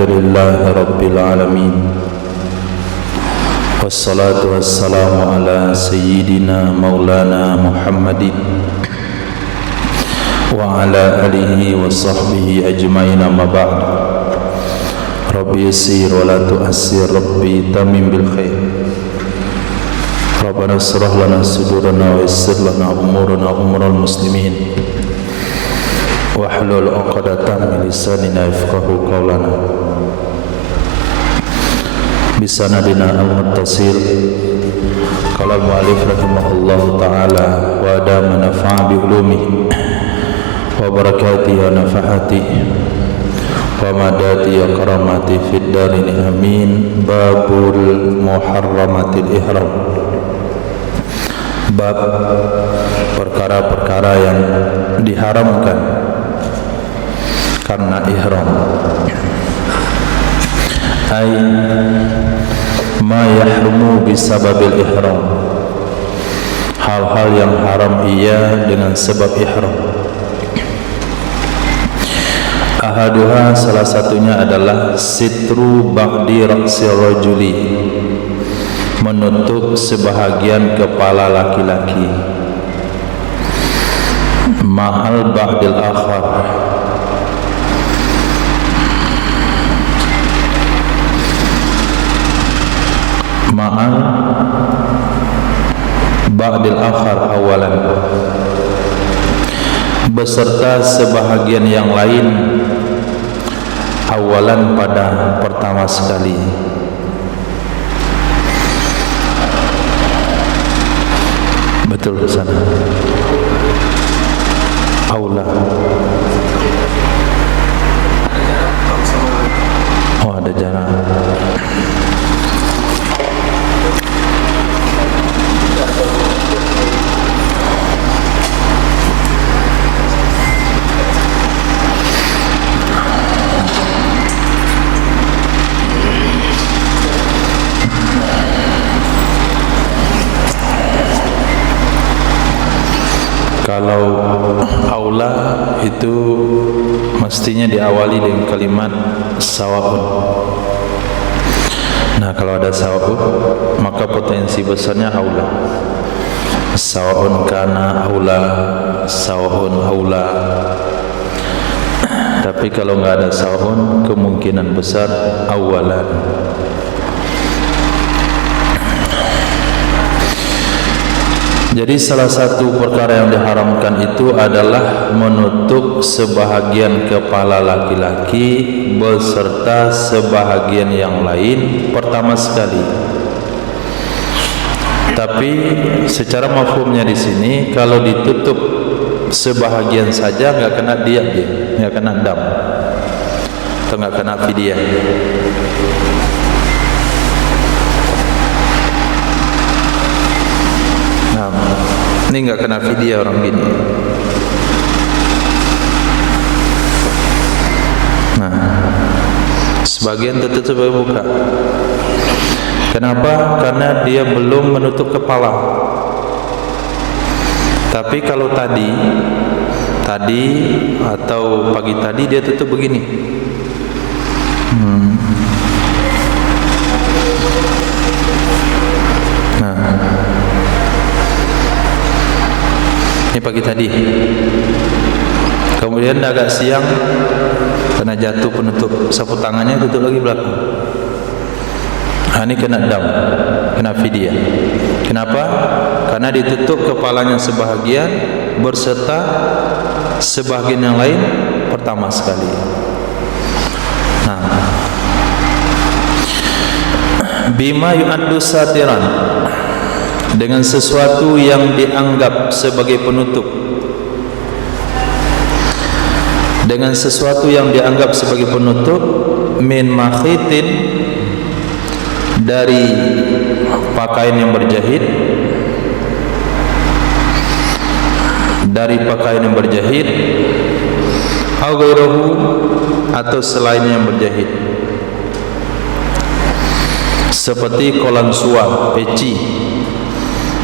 Alhamdulillahi Rabbil Alamin. Wassalatu wassalamu ala Sayyidina Maulana Muhammadin wa ala alihi wa sahbihi ajma'in, amma ba'd. Rabbi yassir wa la tu'assir, Rabbi tamim bil khair. Rabbana israh lana sudurana wa yassir lana umurana umural muslimin wahlul 'uqdatam min lisanina yafqahu qawlana. Bisanadina al-muttasil qala al-mu'allif rahimahullahu ta'ala wa adama nafa'a bi ulumihi wa barakatihi wa nafahatihi wa madati ya karamati fid darin amin. Babul muharramatil ihram, bab perkara-perkara yang diharamkan karena ihram. Ay ma yahrumu bisababil ihram, hal-hal yang haram ia dengan sebab ihram. Ahaduha, salah satunya adalah sitru ba'di ra'si rajuli, menutup sebahagian kepala laki-laki, ma'al ba'dil akhar, ma'al ba'dil akhar awalan, beserta sebahagian yang lain awalan pada pertama sekali. Betul sana. Aula. Oh, ada jarak. Kalau aula itu mestinya diawali dengan kalimat sawaun. Nah, kalau ada sawaun, maka potensi besarnya aula. Sawaun kana aula, sawaun aula. Tapi kalau nggak ada sawaun, kemungkinan besar awalan. Jadi salah satu perkara yang diharamkan itu adalah menutup sebahagian kepala laki-laki beserta sebahagian yang lain pertama sekali. Tapi secara mafhumnya di sini, kalau ditutup sebahagian saja nggak kena dia, nggak kena dam, atau nggak kena fidyah. Ini enggak kena fidyah orang gini. Nah, sebagian tutup sebagai buka. Kenapa? Karena dia belum menutup kepala. Tapi kalau tadi atau pagi tadi dia tutup begini. Ini pagi tadi. Kemudian agak siang karena jatuh penutup sapu tangannya, tutup lagi belakang. Nah, ini kena dam, kena fidyah. Kenapa? Karena ditutup kepalanya sebahagian berserta sebahagian yang lain pertama sekali. Nah, bima yu'addu satiran, dengan sesuatu yang dianggap sebagai penutup, dengan sesuatu yang dianggap sebagai penutup, min makhitin, dari pakaian yang berjahit, dari pakaian yang berjahit, au ghairuhu, atau selain yang berjahit, seperti kolansua, peci,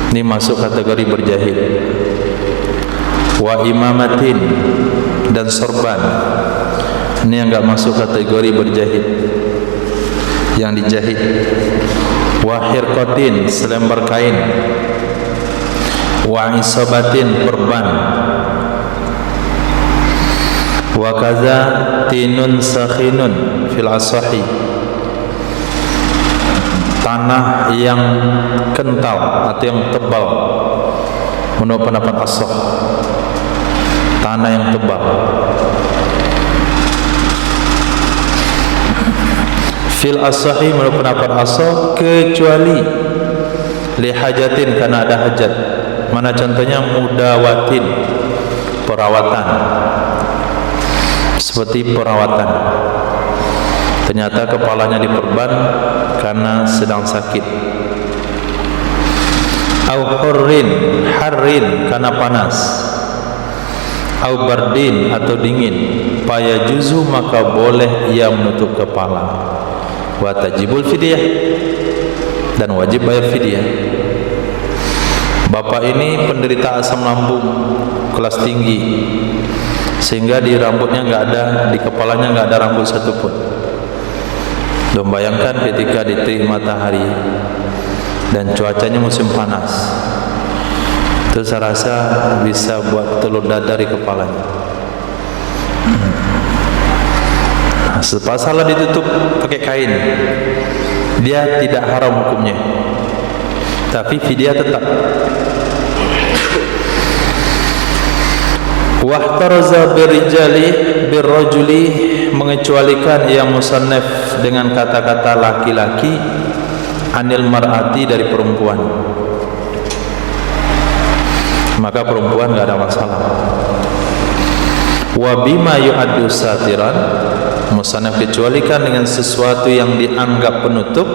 ini masuk kategori berjahit. Wa imamatin, dan sorban, Ini yang enggak masuk kategori berjahit. Yang dijahit. Wa hirqatin, selembar kain. Wa isabatin, perban. Wa kaza tinun sakhinun fil asahi, tanah yang kental atau yang tebal menurut pendapat asah, tanah yang tebal. Fil asahi menurut pendapat asah, kecuali li hajatin, karena ada hajat. Mana contohnya? Mudawatin, perawatan. Seperti perawatan, ternyata kepalanya diperban karena sedang sakit. Au hurrin, harrin, karena panas. Au bardin, atau dingin. Faya juzu, maka boleh ia menutup kepala. Wa tajibul fidyah, dan wajib bayar fidyah. Bapak ini penderita asam lambung kelas tinggi, sehingga di rambutnya enggak ada, di kepalanya enggak ada rambut satupun. Dan bayangkan ketika diterik matahari dan cuacanya musim panas, itu saya rasa bisa buat telur dadar di kepalanya. Sepasalah ditutup pakai kain, dia tidak haram hukumnya, tapi fidyah tetap. Wahtaraza birrijali birrajuli, mengecualikan yang musannaf dengan kata-kata laki-laki, anil mar'ati, dari perempuan. Maka perempuan enggak ada masalah. Wa bima yu'addu satiran, musannaf kecualikan dengan sesuatu yang dianggap penutup,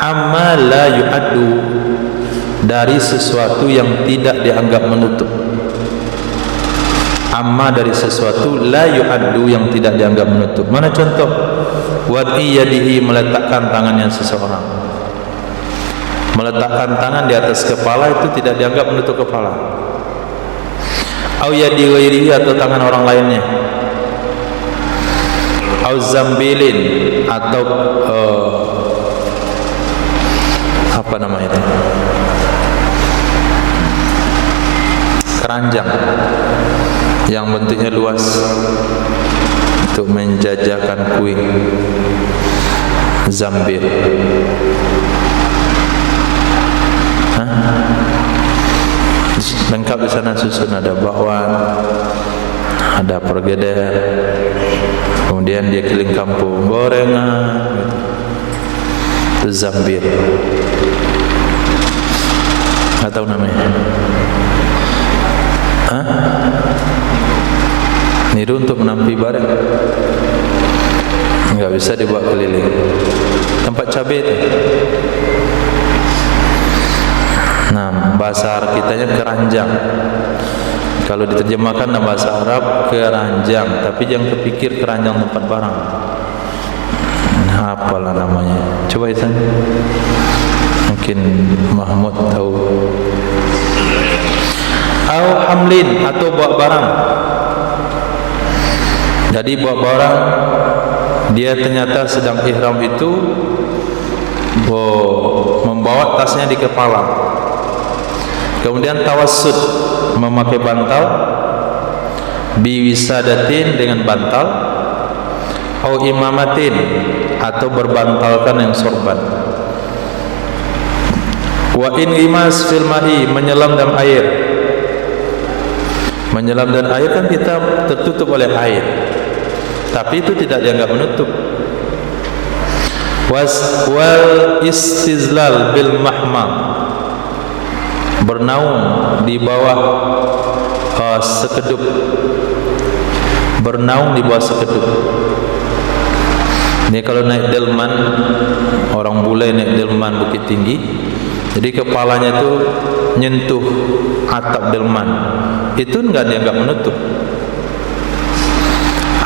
amma la yu'addu, dari sesuatu yang tidak dianggap menutup. Amma dari sesuatu, la yu'addu, yang tidak dianggap menutup. Mana contoh? Wad'i yadihi, meletakkan tangannya seseorang. Meletakkan tangan di atas kepala itu tidak dianggap menutup kepala. Au yadi ghairihi, atau tangan orang lainnya. Au zambilin, atau apa nama itu? Keranjang yang bentuknya luas untuk menjajakan kuih, zambil. Lengkap di sana susun, ada bakwan, ada pergedel, kemudian dia keliling kampung, gorengan, itu zambil. Nggak tahu namanya. Niru untuk menampi barang, enggak bisa dibuat keliling. Tempat cabai itu. Nah, bahasa Arab kitanya keranjang. Kalau diterjemahkan dalam bahasa Arab keranjang, tapi jangan kepikir keranjang tempat barang. Nah, apalah namanya? Coba Isan. Mungkin Mahmud tahu. Au hamlin, atau bawa barang. Jadi bawa barang, dia ternyata sedang ihram itu membawa tasnya di kepala. Kemudian tawassud, memakai bantal, biwisadatin, dengan bantal, au imamatin, atau berbantalkan yang sorban. Wa in imas fil ma'i, menyelam dalam air. Menyelam dalam air kan kita tertutup oleh air, tapi itu tidak dianggap menutup. Wal istizlal bil mahmam, bernaung di bawah sekedup. Bernaung di bawah sekedup. Ini kalau naik delman, orang bule naik delman Bukit Tinggi, jadi kepalanya itu nyentuh atap delman, itu enggak dianggap menutup.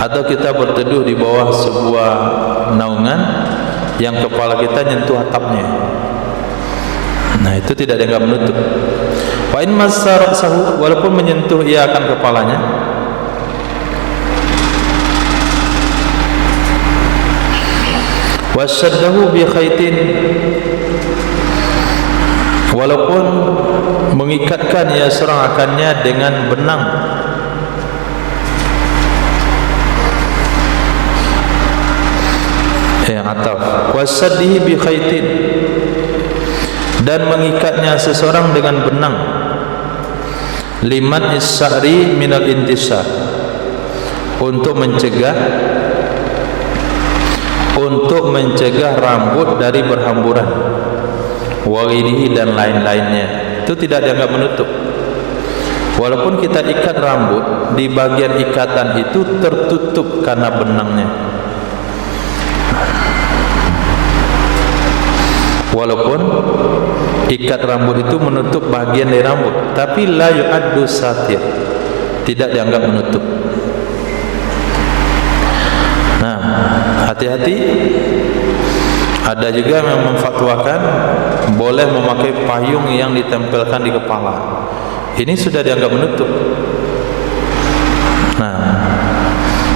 Atau kita berteduh di bawah sebuah naungan yang kepala kita nyentuh atapnya, nah itu tidak dianggap menutup. Wa in massar sahu, walaupun menyentuh ia akan kepalanya, Wasaddahu bi khaitin, walaupun mengikatkan ia seorang akannya dengan benang. Ataf wasaddihi bi khaitin, dan mengikatnya seseorang dengan benang. Liman is-sa'ri minal intisar, untuk mencegah rambut dari berhamburan. Wagirihi, dan lain-lainnya. Itu tidak dianggap menutup. Walaupun kita ikat rambut, di bagian ikatan itu tertutup karena benangnya. Walaupun ikat rambut itu menutup bagian dari rambut, tapi la yu'addu satir, tidak dianggap menutup. Nah, hati-hati. Ada juga yang memfatwakan boleh memakai payung yang ditempelkan di kepala. Ini sudah dianggap menutup. Nah,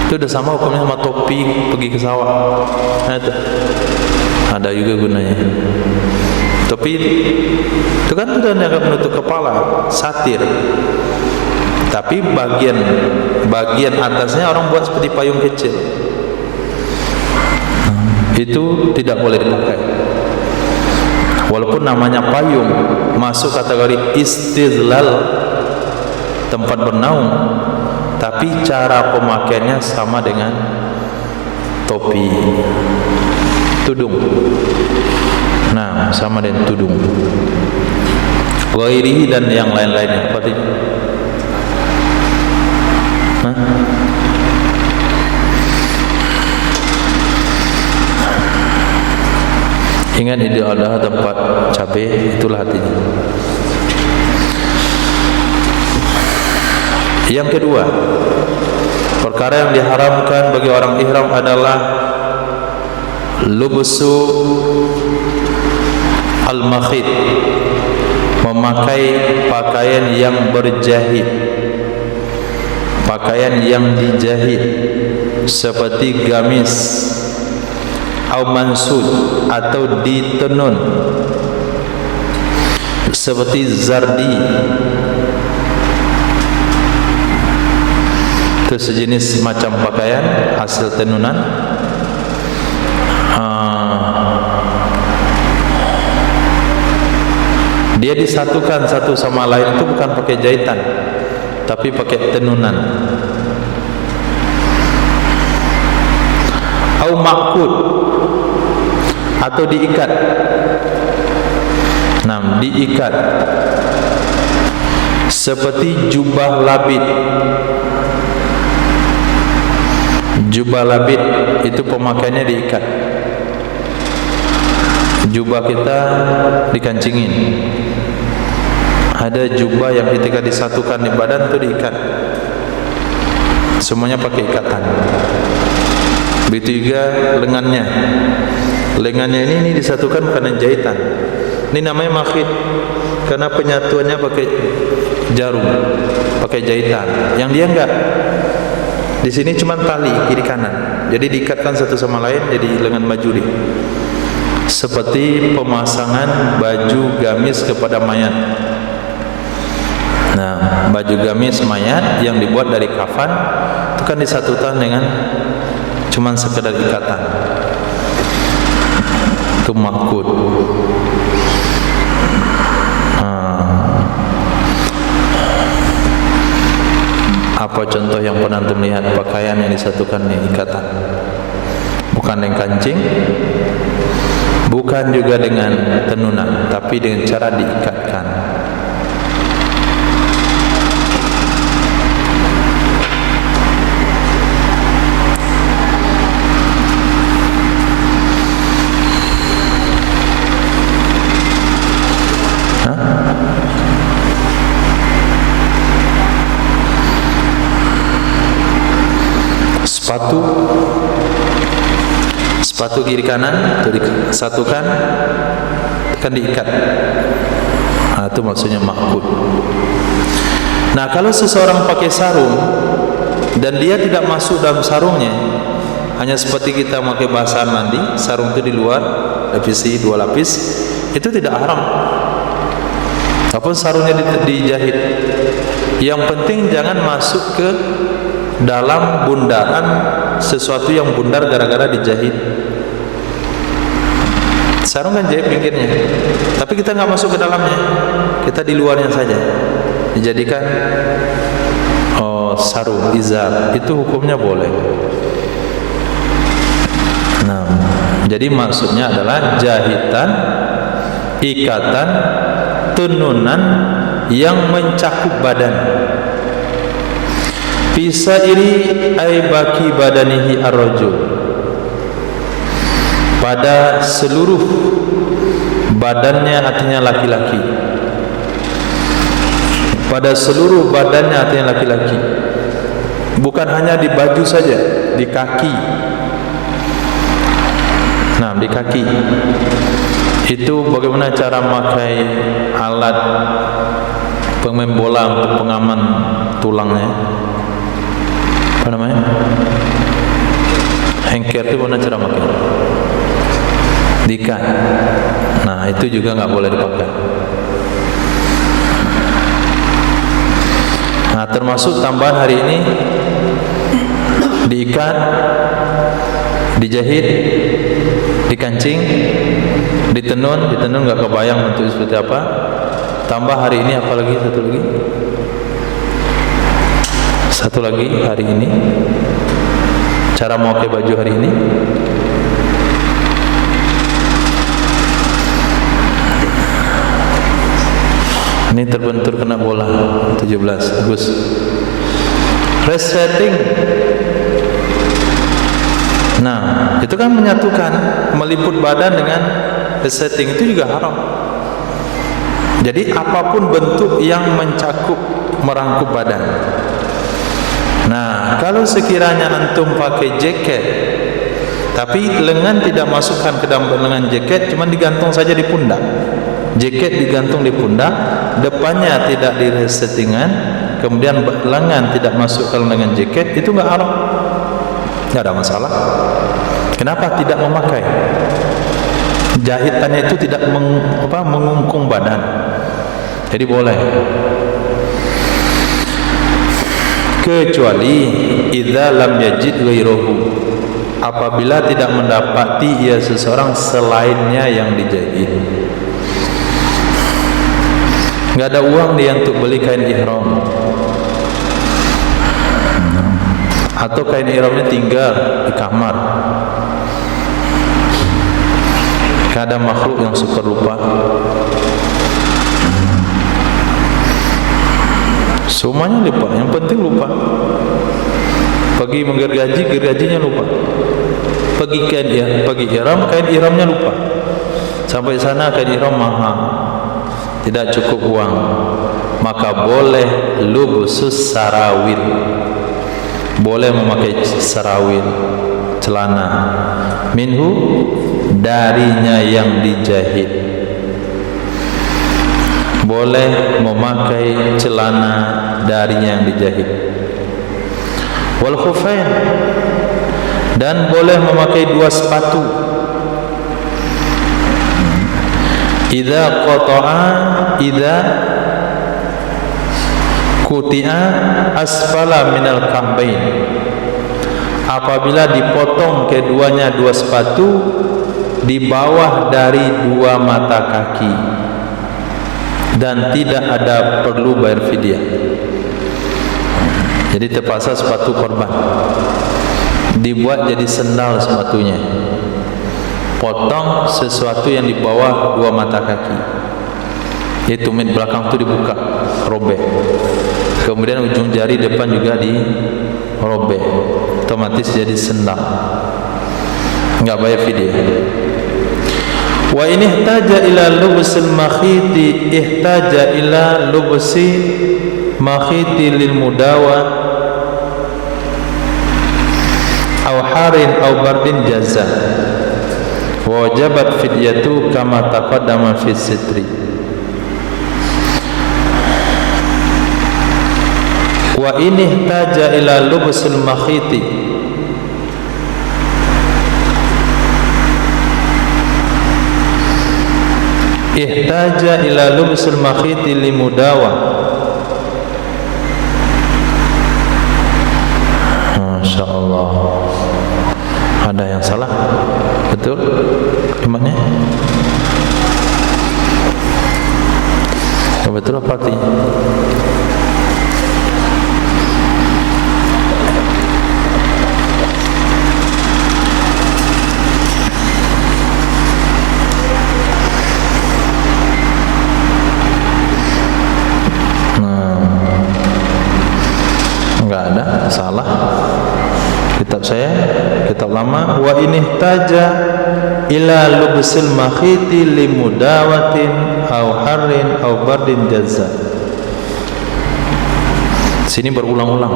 itu udah sama hukumnya sama topi pergi ke sawah. Nah, itu ada juga gunanya. Topi itu kan sudah dianggap menutup kepala, satir. Tapi bagian atasnya orang buat seperti payung kecil. Itu tidak boleh dipakai. Walaupun namanya payung, masuk kategori istidlal, tempat bernaung, tapi cara pemakaiannya sama dengan topi, tudung. Nah, sama dengan tudung. Ghairihi, dan yang lain-lainnya. Apa itu? Ingat Idul Adha tempat cabai, itulah hatinya. Yang kedua, perkara yang diharamkan bagi orang ihram adalah lubsu al-makhit, memakai pakaian yang berjahit, pakaian yang dijahit, seperti gamis au mansud, atau ditenun, seperti zardi. Itu sejenis macam pakaian hasil tenunan. Dia disatukan satu sama lain, itu bukan pakai jahitan, tapi pakai tenunan. Au maqud, atau diikat. Nah, diikat, seperti jubah labid. Jubah labid itu pemakaiannya diikat. Jubah kita dikancingin. Ada jubah yang ketika disatukan di badan itu diikat. Semuanya pakai ikatan. Begitu juga lengannya. Lengannya ini disatukan bukan jahitan. Ini namanya makhit, karena penyatuannya pakai jarum, pakai jahitan. Yang dia enggak. Di sini cuma tali kiri kanan. Jadi diikatkan satu sama lain jadi lengan baju dia. Seperti pemasangan baju gamis kepada mayat. Nah, baju gamis mayat yang dibuat dari kafan itu kan disatukan dengan cuman sekedar ikatan. Itu maqud. Apa contoh yang pernah antum lihat pakaian yang disatukan dengan ikatan? Bukan dengan kancing, bukan juga dengan tenunan, tapi dengan cara diikatkan. Sepatu kiri kanan itu disatukan, kan diikat. Nah, itu maksudnya maqud. Nah, kalau seseorang pakai sarung dan dia tidak masuk dalam sarungnya, hanya seperti kita memakai basahan mandi, sarung itu di luar, lapisi 2 lapis, itu tidak haram. Apapun sarungnya dijahit. Yang penting jangan masuk ke dalam bundaran sesuatu yang bundar gara-gara dijahit. Sarung kan jahit pinggirnya, tapi kita nggak masuk ke dalamnya, kita di luarnya saja. Dijadikan sarung, izar, itu hukumnya boleh. Nah, jadi maksudnya adalah jahitan, ikatan, tenunan yang mencakup badan. Fisairi ay baki badanihi ar-rajul, pada seluruh badannya, artinya laki-laki. Pada seluruh badannya, artinya laki-laki. Bukan hanya di baju saja, di kaki. Nah, di kaki. Itu bagaimana cara memakai alat pemain bola untuk pengaman tulangnya? Apa namanya? Hengker itu bagaimana cara pakai? Diikat. Nah, itu juga nggak boleh dipakai. Nah, termasuk tambahan hari ini diikat, dijahit, dikancing, ditenun nggak kebayang bentuk seperti apa. Tambah hari ini apa lagi? Satu lagi hari ini. Cara memakai baju hari ini. Ini terbentur kena bola 17 bagus. Resetting. Nah, itu kan menyatukan, meliput badan dengan resetting, itu juga haram. Jadi apapun bentuk yang mencakup, merangkup badan. Nah, kalau sekiranya antum pakai jaket, tapi lengan tidak masukkan ke dalam lengan jaket, cuma digantung saja di pundak. Jaket digantung di pundak, depannya tidak diresettingan, kemudian lengan tidak masuk ke lengan jaket, itu enggak haram. Enggak ada masalah. Kenapa tidak memakai? Jahitannya itu tidak mengungkung badan. Jadi boleh. Kecuali idza lam yajid ghairahu, apabila tidak mendapati ia seseorang selainnya yang dijahit. Enggak ada uang dia untuk beli kain ihram, atau kain ihramnya tinggal di kamar. Kadang makhluk yang suka lupa. Semuanya lupa, yang penting lupa. Pergi menggergaji, gergajinya lupa. Pergi ihram, kain ihramnya lupa. Sampai sana kain ihram mahal, tidak cukup uang, maka boleh lubusus sarawil, boleh memakai sarawil, celana, minhu, darinya yang dijahit. Boleh memakai celana darinya yang dijahit. Wal khufain, dan boleh memakai 2 sepatu. Idza quti'a asfala minal kambain, apabila dipotong keduanya 2 sepatu di bawah dari 2 mata kaki dan tidak ada perlu bayar fidyah. Jadi terpaksa sepatu korban, dibuat jadi sendal sepatunya, potong sesuatu yang di bawah 2 mata kaki, yaitu tumit belakang itu dibuka, robek, kemudian ujung jari depan juga dirobek, otomatis jadi sendal, enggak bayar fidyah. Wa in ihtaja ila lubsil makhiti ihtaja ila lubsi makhiti lil mudawa aw harin aw bardin jaza wajabat fidyatu kama taqaddama fi sitri. Wa in ihtaja ila lubsil makhiti, ihtaja ila lubsul makhiti limudawa. Masya Allah, ada yang salah, betul kalimatnya? Betul apa artinya? Enggak ada, salah. Kitab saya, kitab lama. Wa inihtaja ila lubsil makhiti limudawatin au harrin au bardin jazza. Sini berulang-ulang.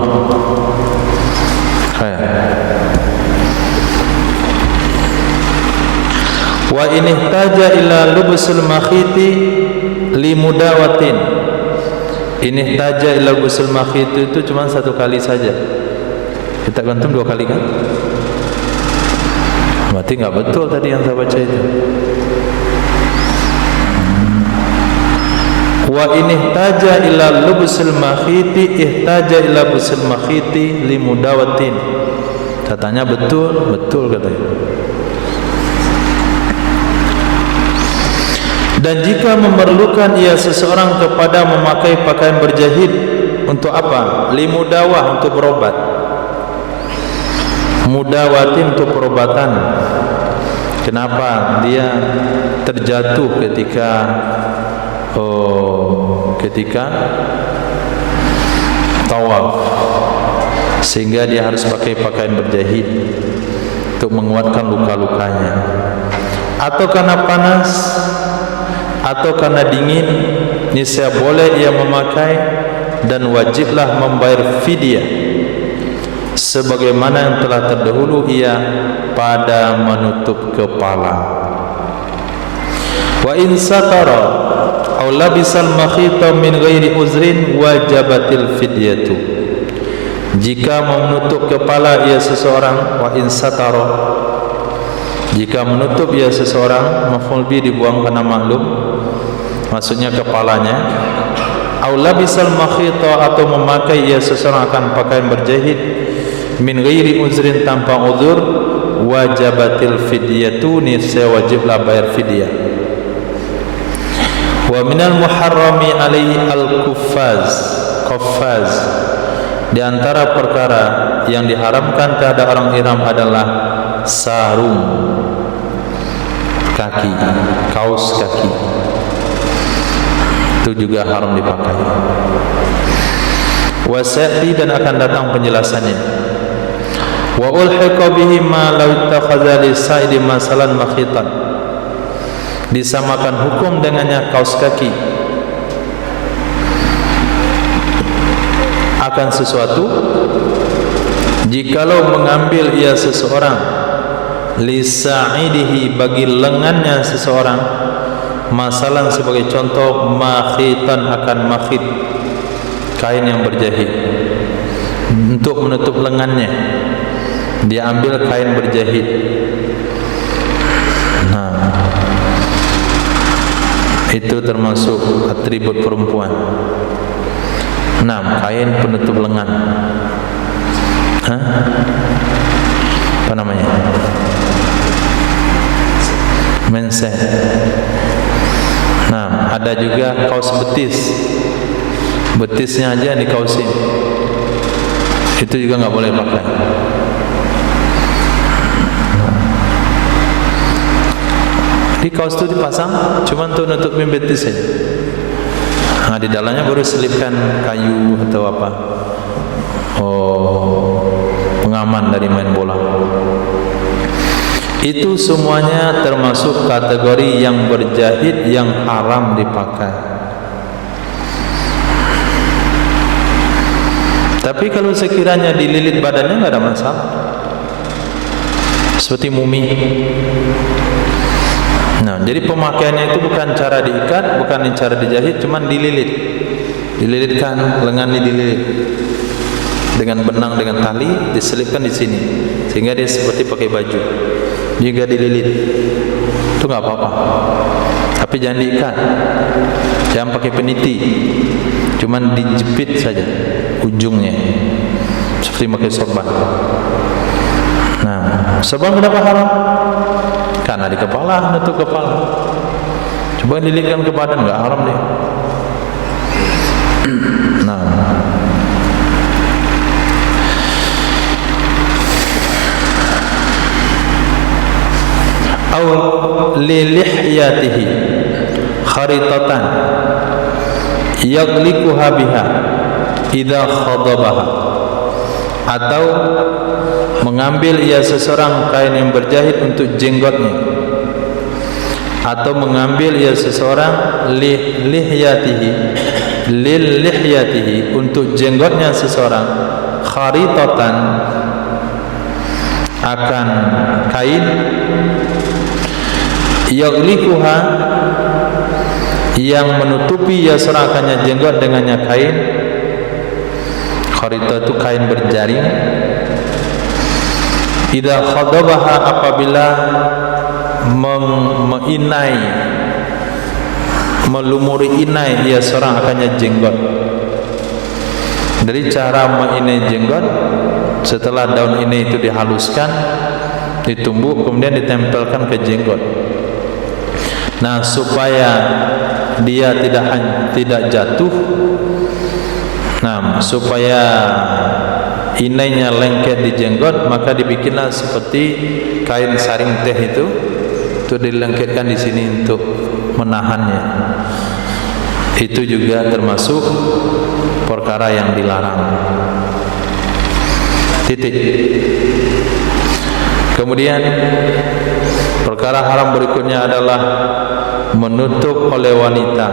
Wa inihtaja ila lubsil makhiti limudawatin. Inihtaja ila lubsil makhiti itu cuma satu kali saja. Kita gantung dua kali kan? Berarti enggak betul tadi yang saya baca itu. Wa inihtaja ila lubsil makhiti ihtaja ila lubsil makhiti limudawatin. Katanya betul, betul katanya. Dan jika memerlukan ia seseorang kepada memakai pakaian berjahit untuk apa? Limudawah, untuk berobat. Mudawatin, untuk perobatan. Kenapa? Dia terjatuh ketika tawaf, sehingga dia harus pakai pakaian berjahit untuk menguatkan luka-lukanya, atau karena panas atau karena dingin, niscaya boleh ia memakai dan wajiblah membayar fidyah sebagaimana yang telah terdahulu ia pada menutup kepala. Wa in satara aw labisal makhita min ghairi uzrin wajabatil fidyatu. Jika menutup kepala ia seseorang, wa in satara, jika menutup ia seseorang, maf'ul bi dibuang karena maklum, maksudnya kepalanya. Aw labisal makhita, atau memakai ia seseorang akan pakaian berjahit min ghairi uzrin, tanpa uzur, wajabatil fidyatu, niscaya wajiblah bayar fidyah. Wa minal muharrami alaihi al-kuffaz, qaffaz, di antara perkara yang diharamkan terhadap orang ihram adalah sarung kaki, kaos kaki. Itu juga haram dipakai. Wasati, dan akan datang penjelasannya. Wa ulhiqa bihi ma law ittakhadha lisaidi masalan makhitan, disamakan hukum dengannya kaos kaki akan sesuatu jikalau mengambil ia seseorang lisaidihi, bagi lengannya seseorang, masalan sebagai contoh, makhitan, akan makhit, kain yang berjahit untuk menutup lengannya, dia ambil kain berjahit. Nah, itu termasuk atribut perempuan. 6. Kain penutup lengan. Apa namanya? Menset. Nah, ada juga kaos betis. Betisnya aja dikausin. Itu juga nggak boleh pakai. Di kaos itu dipasang cuma untuk nutupin betis saja. Nah, di dalamnya baru selipkan kayu atau apa, pengaman dari main bola. Itu semuanya termasuk kategori yang berjahit yang haram dipakai. Tapi kalau sekiranya dililit badannya nggak ada masalah, seperti mumi. Nah, jadi pemakaiannya itu bukan cara diikat, bukan cara dijahit, cuman dililit. Dililitkan, lengannya dililit dengan benang, dengan tali, diselipkan di sini, sehingga dia seperti pakai baju. Jika dililit, itu nggak apa-apa. Tapi jangan diikat, jangan pakai peniti, cuman dijepit saja ujungnya, seperti pakai sorban. Nah, sorban kenapa haram? Karena di kepala, nutup kepala. Coba dililitkan ke badan, enggak haram dia. Nah, aw lilihyatihi kharitatan yaglikuha biha idza khadabaha, atau mengambil ia seseorang kain yang berjahit untuk jenggotnya, atau mengambil ia seseorang lihyatihi untuk jenggotnya seseorang, kharitatan akan kain, yaglikuha yang menutupi ya serakannya jenggot dengannya kain. Kharita itu kain berjaring. Idza khadabaha, apabila menginai, melumuri inai ia seorang akannya jenggot. Dari cara menginai jenggot, setelah daun inai itu dihaluskan, ditumbuk, kemudian ditempelkan ke jenggot. Nah, supaya dia tidak jatuh, nah, supaya inainya lengket di jenggot, maka dibikinlah seperti kain saring teh itu dilengketkan di sini untuk menahannya. Itu juga termasuk perkara yang dilarang. Titik. Kemudian perkara haram berikutnya adalah menutup oleh wanita.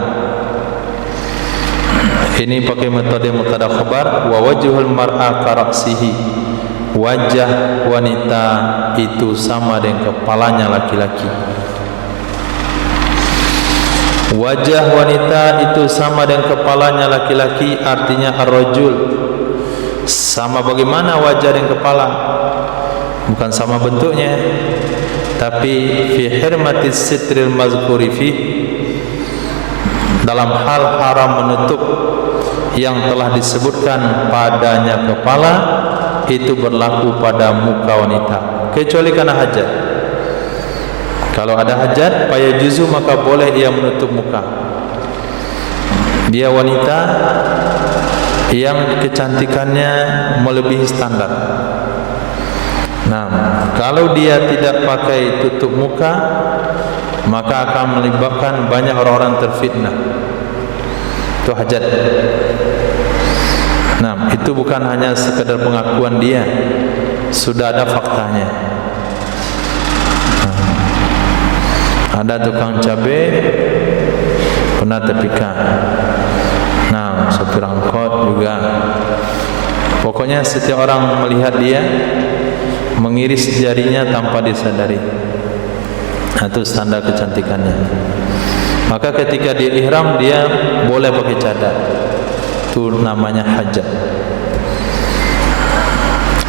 Ini pakai metode mubtada khabar. Wa wajhul mar'a karaksihi, wajah wanita itu sama dengan kepalanya laki-laki. Wajah wanita itu sama dengan kepalanya laki-laki, artinya ar-rajul. Sama bagaimana wajah dan kepala? Bukan sama bentuknya, tapi fi hirmatis sitril mazkuri fi, dalam hal haram menutup yang telah disebutkan padanya kepala, itu berlaku pada muka wanita, kecuali karena hajat. Kalau ada hajat paya juzu, maka boleh dia menutup muka. Dia wanita yang kecantikannya melebihi standar. Nah, kalau dia tidak pakai tutup muka, maka akan menyebabkan banyak orang-orang terfitnah. Itu hajat. Nah, itu bukan hanya sekedar pengakuan dia, sudah ada faktanya. Nah, ada tukang cabai pernah terpikat. Nah, sopir angkot juga. Pokoknya setiap orang melihat dia mengiris jarinya tanpa disadari. Itu standar kecantikannya. Maka ketika dia ihram, dia boleh pakai cadar. Itu namanya hajat.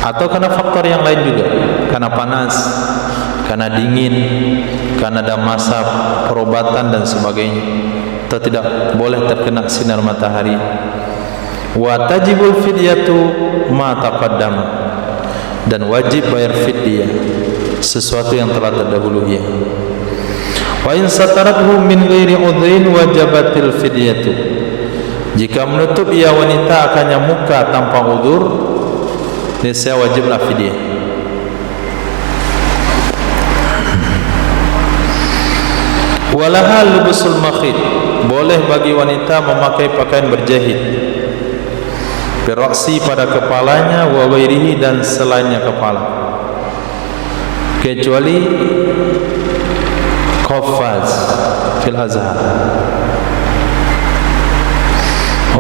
Atau karena faktor yang lain juga, karena panas, karena dingin, karena ada masa perobatan dan sebagainya, atau tidak boleh terkena sinar matahari. Wa tajibul fidyatu ma taqaddama, dan wajib bayar fidyah sesuatu yang telah terdahulunya. Wa in satarathu min ghairi udhrin wajabatil fidyatu, jika menutup ia wanita akannya muka tanpa udzur, niscaya wajiblah fidyah. Walaha lubusul makhid, boleh bagi wanita memakai pakaian berjahit, biraksi pada kepalanya, wa ghairihi dan selainnya kepala, kecuali qafaz fil azhar.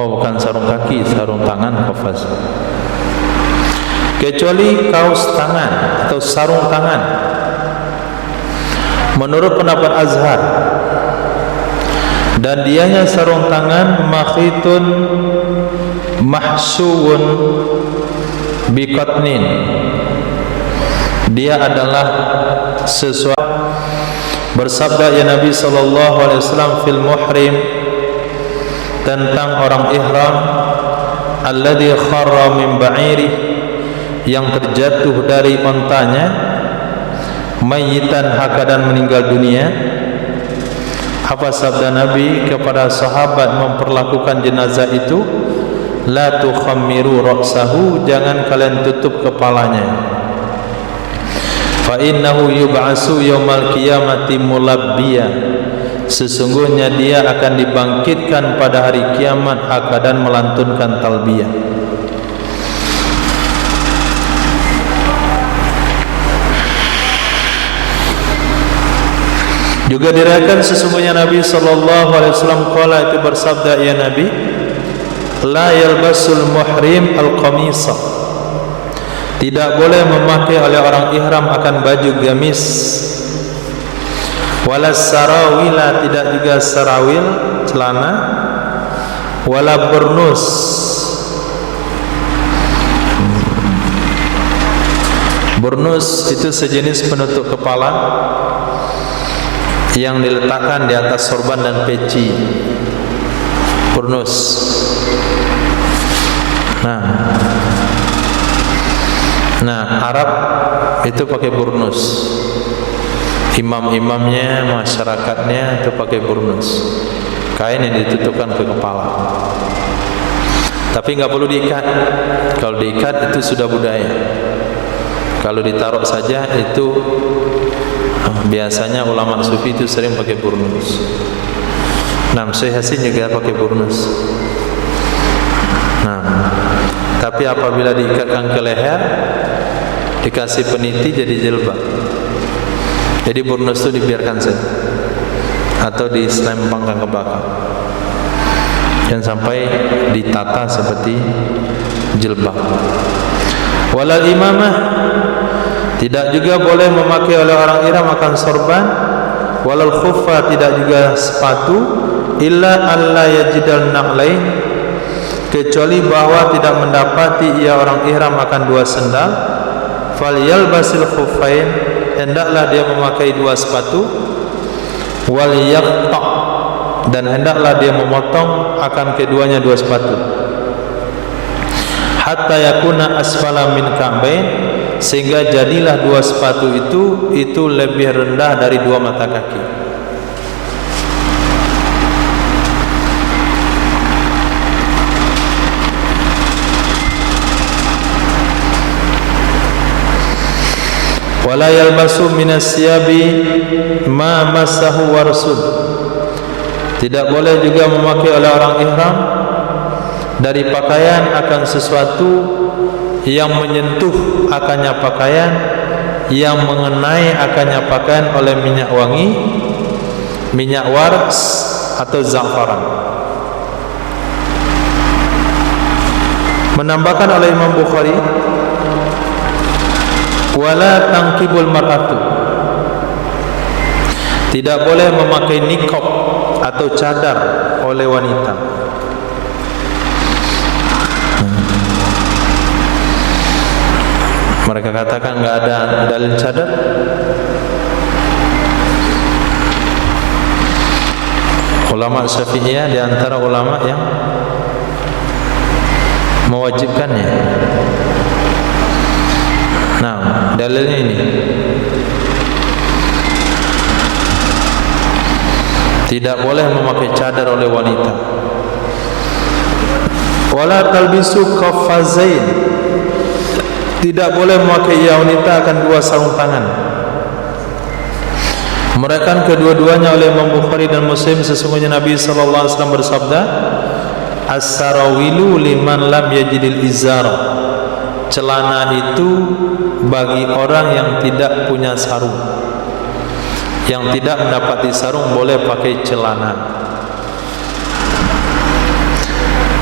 Oh, bukan sarung kaki, sarung tangan qafaz. Kecuali kaos tangan atau sarung tangan. Menurut pendapat Azhar, dan dianya sarung tangan makhitun mahsuun biqatnin, dia adalah sesuatu Bersabda ya Nabi sallallahu alaihi wasallam fil muhrim, tentang orang ihram, alladhi kharra min ba'iri, yang terjatuh dari ontanya, mayyitan hakadan meninggal dunia. Apa sabda Nabi kepada sahabat memperlakukan jenazah itu? La tukhammiru ra'sahu, jangan kalian tutup kepalanya. Fa innahu yub'asu yaumal qiyamati mulabbiya, sesungguhnya dia akan dibangkitkan pada hari kiamat hakadan melantunkan talbiyah. Juga diriwayatkan sesungguhnya Nabi sallallahu alaihi wasallam qala, itu bersabda ya Nabi, la yalbasul muhrim al-qamisa, tidak boleh memakai oleh orang ihram akan baju gamis, wala sarawila, tidak juga sarawil celana, wala burnus, burnus itu sejenis penutup kepala yang diletakkan di atas sorban dan peci. Burnus. Nah, Arab itu pakai burnus. Imam-imamnya, masyarakatnya itu pakai burnus. Kain yang ditutupkan ke kepala. Tapi enggak perlu diikat. Kalau diikat itu sudah budaya. Kalau ditaruh saja itu biasanya ulama sufi itu sering pakai burnus. Nah, Syekh Hasin juga pakai burnus. Nah, tapi apabila diikatkan ke leher, dikasih peniti jadi jilbab. Jadi burnus itu dibiarkan saja, atau diselempangkan ke belakang, dan sampai ditata seperti jilbab. Walal imamah, tidak juga boleh memakai oleh orang ihram akan sorban. Walal khuffa, tidak juga sepatu. Illa alla yajidal na'lain, kecuali bahwa tidak mendapati ia orang ihram akan dua sendal. Falyalbasil khuffain, hendaklah dia memakai dua sepatu. Wal yaqta, dan hendaklah dia memotong akan keduanya dua sepatu. Hatta yakuna asfala min ka'bain, sehingga jadilah dua sepatu itu lebih rendah dari dua mata kaki. Wala yalbasu minas siyabi ma massahu warsul, tidak boleh juga memakai oleh orang ihram dari pakaian akan sesuatu yang menyentuh akannya pakaian, yang mengenai akannya pakaian oleh minyak wangi, minyak wars atau za'faran. Menambahkan oleh Imam Bukhari, wala tangkibul mar'atu, tidak boleh memakai niqab atau cadar oleh wanita. Mereka katakan enggak ada dalil cadar. Ulama Syafi'iyah di antara ulama yang mewajibkannya. Nah, dalilnya ini, tidak boleh memakai cadar oleh wanita. Wala talbisu qaffazain, tidak boleh memakai wanita akan dua sarung tangan. Merekam kedua-duanya oleh Imam Bukhari dan Muslim, sesungguhnya Nabi sallallahu alaihi wasallam bersabda, as-sarawilu liman lam yajidil izar, celana itu bagi orang yang tidak punya sarung, yang tidak mendapati sarung boleh pakai celana.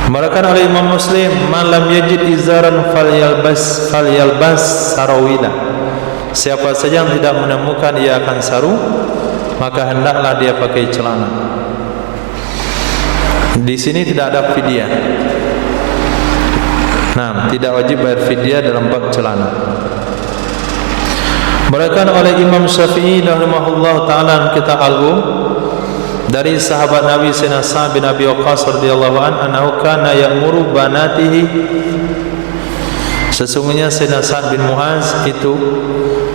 Merekam oleh Imam Muslim, man lam yajid izaran falyalbas sarawila, siapa saja yang tidak menemukan ia akan sarung, maka hendaklah dia pakai celana. Di sini tidak ada fidyah. Nah, tidak wajib bayar fidyah dalam bab celana. Berikan oleh Imam Syafi'i rahimahullah ta'ala kitab Al-Um dari sahabat Nabi Sayyidina Sa'ad bin Abi Waqqas radhiyallahu anhu kana ya'muru banatihi, sesungguhnya Sayyidina Sa'ad bin Mu'az itu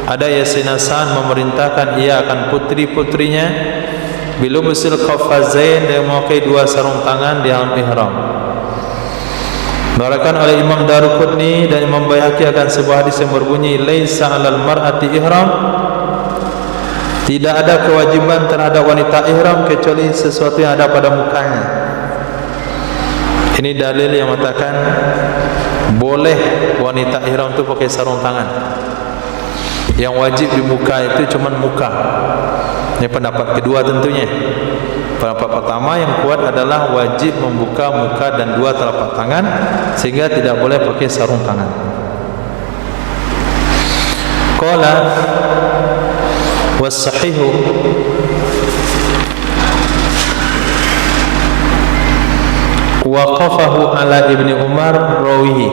ada ya Sayyidina Sa'ad memerintahkan ia akan putri-putrinya bilubusil qafazain, yang memakai dua sarung tangan di dalam ihram. Diriwayatkan oleh Imam Daruqutni dan Imam Baihaqi akan sebuah hadis yang berbunyi laisa 'alal mar'ati ihram, tidak ada kewajiban terhadap wanita ihram kecuali sesuatu yang ada pada mukanya. Ini dalil yang mengatakan boleh wanita ihram itu pakai sarung tangan. Yang wajib di muka itu cuma muka. Ini pendapat kedua tentunya. Pendapat pertama yang kuat adalah wajib membuka muka dan dua telapak tangan, sehingga tidak boleh pakai sarung tangan. Qala was-sahihu waqafahu ala Ibni Umar rawihi.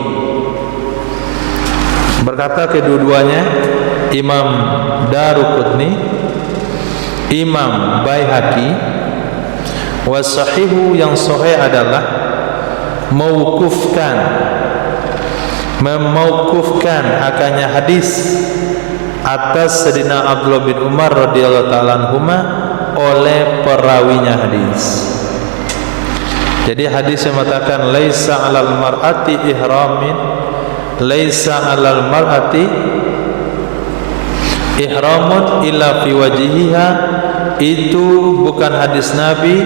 Berkata kedua-duanya Imam Daruqutni, Imam Baihaqi, wasahihu yang sahih adalah memauqufkan akannya hadis atas Sayyidina Abdullah bin Umar radhiyallahu ta'ala anhuma oleh perawinya hadis. Jadi hadis yang mengatakan laisa 'alal mar'ati ihramin, laisa 'alal mar'ati ihramun illa fi wajhiha, itu bukan hadis Nabi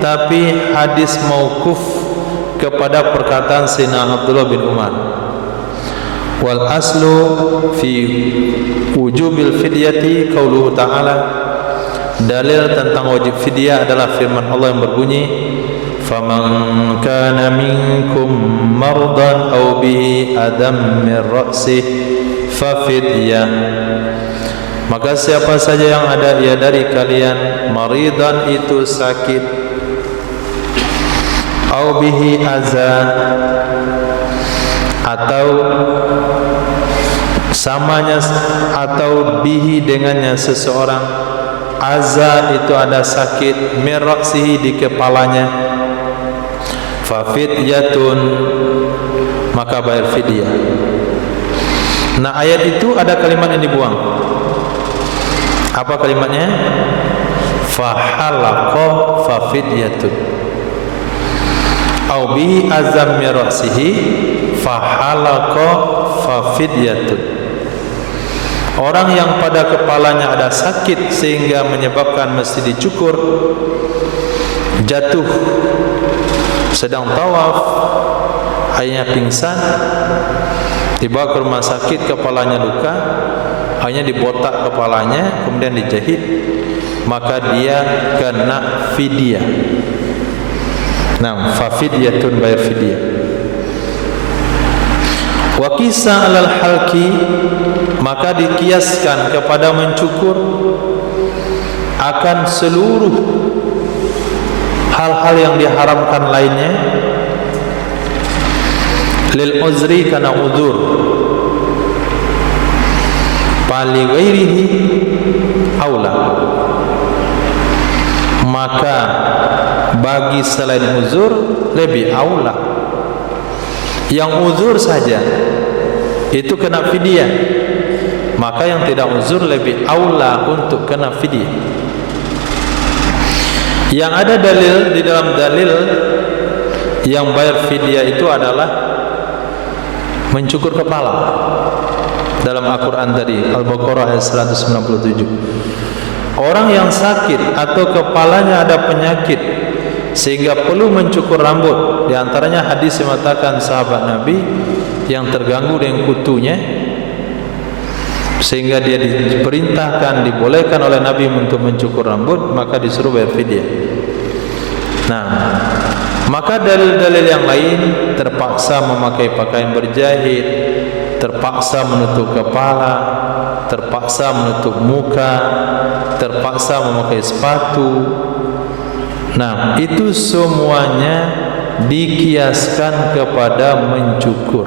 tapi hadis mauquf kepada perkataan Sayyidina Abdullah bin Umar. Wal aslu fi wujubil fidyati qauluhu ta'ala, dalil tentang wajib fidyah adalah firman Allah yang berbunyi faman kana minkum mardan aw bihi adam min ra'sih fa fidyah, maka siapa saja yang ada ia dari kalian maridan itu sakit, au bihi azan, atau samanya, atau bihi dengannya seseorang, azan itu ada sakit, miraksihi di kepalanya, fa fidyatun, maka bayar fidyah. Nah, ayat itu ada kalimat yang dibuang. Apa kalimatnya? Fahalaqa fa fidyatun, au bihi azam min ra'sihi fahalaqa fa fidyatun. Orang yang pada kepalanya ada sakit sehingga menyebabkan mesti dicukur, jatuh sedang tawaf, akhirnya pingsan, dibawa ke rumah sakit, kepalanya luka, hanya dibotak kepalanya kemudian dijahit, maka dia kena fidyah. Nah, fa fidyatun, bayar fidyah. Wa qisa 'alal halqi, maka dikiaskan kepada mencukur akan seluruh hal-hal yang diharamkan lainnya, lil uzri, kana uzur, pali ghairihi aula, maka bagi selain uzur lebih aula. Yang uzur saja itu kena fidyah, maka yang tidak uzur lebih aula untuk kena fidyah. Yang ada dalil di dalam dalil yang bayar fidyah itu adalah mencukur kepala. Dalam Al-Quran tadi Al-Baqarah ayat 197, orang yang sakit atau kepalanya ada penyakit sehingga perlu mencukur rambut, di antaranya hadis yang mengatakan sahabat Nabi yang terganggu dengan kutunya sehingga dia diperintahkan, dibolehkan oleh Nabi untuk mencukur rambut, maka disuruh bayar fidyah. Nah, maka dalil-dalil yang lain terpaksa memakai pakaian berjahit, terpaksa menutup kepala, terpaksa menutup muka, terpaksa memakai sepatu. Nah, itu semuanya dikiaskan kepada mencukur.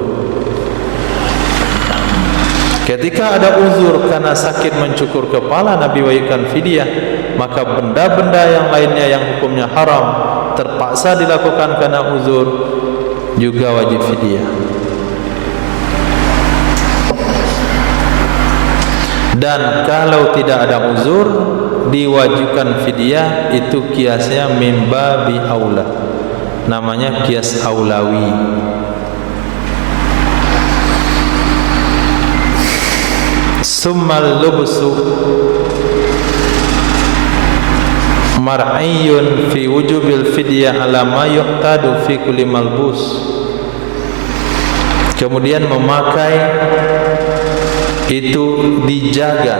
Ketika ada uzur karena sakit mencukur kepala, Nabi wajibkan fidyah. Maka benda-benda yang lainnya yang hukumnya haram terpaksa dilakukan karena uzur juga wajib fidyah. Dan kalau tidak ada uzur diwajibkan fidyah, itu kiasnya mimba bi aula, namanya kias aulawi. Summal lubsu mar'iyun fi wujubil fidyah ala ma yuqtadu fi kulli malbus. Kemudian memakai itu dijaga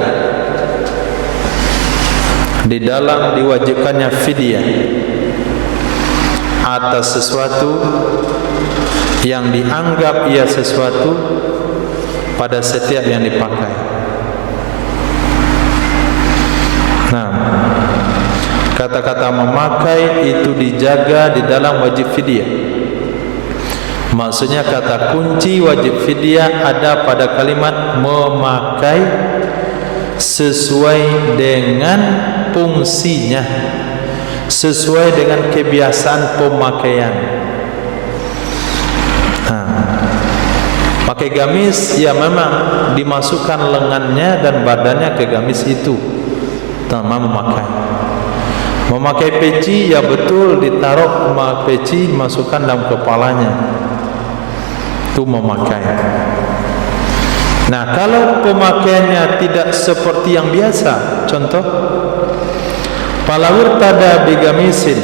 di dalam diwajibkannya fidyah atas sesuatu yang dianggap ia sesuatu pada setiap yang dipakai. Nah, kata-kata memakai itu dijaga di dalam wajib fidyah. Maksudnya kata kunci wajib fidyah ada pada kalimat memakai sesuai dengan fungsinya, sesuai dengan kebiasaan pemakaian. Pakai gamis, ya memang dimasukkan lengannya dan badannya ke gamis itu, nama memakai. Memakai peci, ya betul, ditaruh peci masukkan dalam kepalanya, itu memakai. Nah, kalau pemakaiannya tidak seperti yang biasa, contoh palawir tada bigamisin,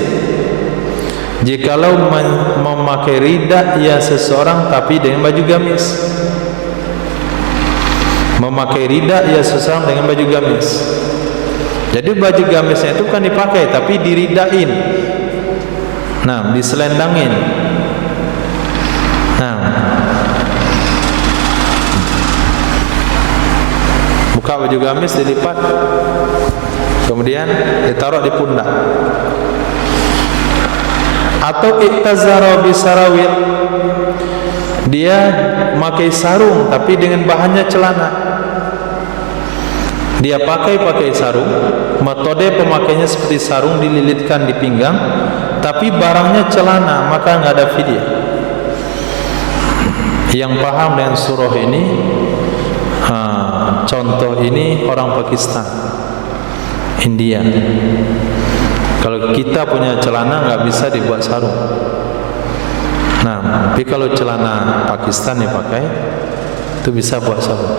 jikalau memakai ridak ia seseorang tapi dengan baju gamis. Memakai ridak ia seseorang dengan baju gamis. Jadi baju gamisnya itu kan dipakai tapi diridain. Nah, diselendangin. Nah, buka baju gamis dilipat, kemudian ditaruh di pundak. Atau iktazara bisarawil, dia pakai sarung tapi dengan bahannya celana. Dia pakai sarung, metode pemakainya seperti sarung dililitkan di pinggang, tapi barangnya celana, maka nggak ada fidyah. Yang paham dengan surah ini, contoh ini orang Pakistan, India. Kalau kita punya celana nggak bisa dibuat sarung. Nah, tapi kalau celana Pakistan dipakai, itu bisa buat sarung.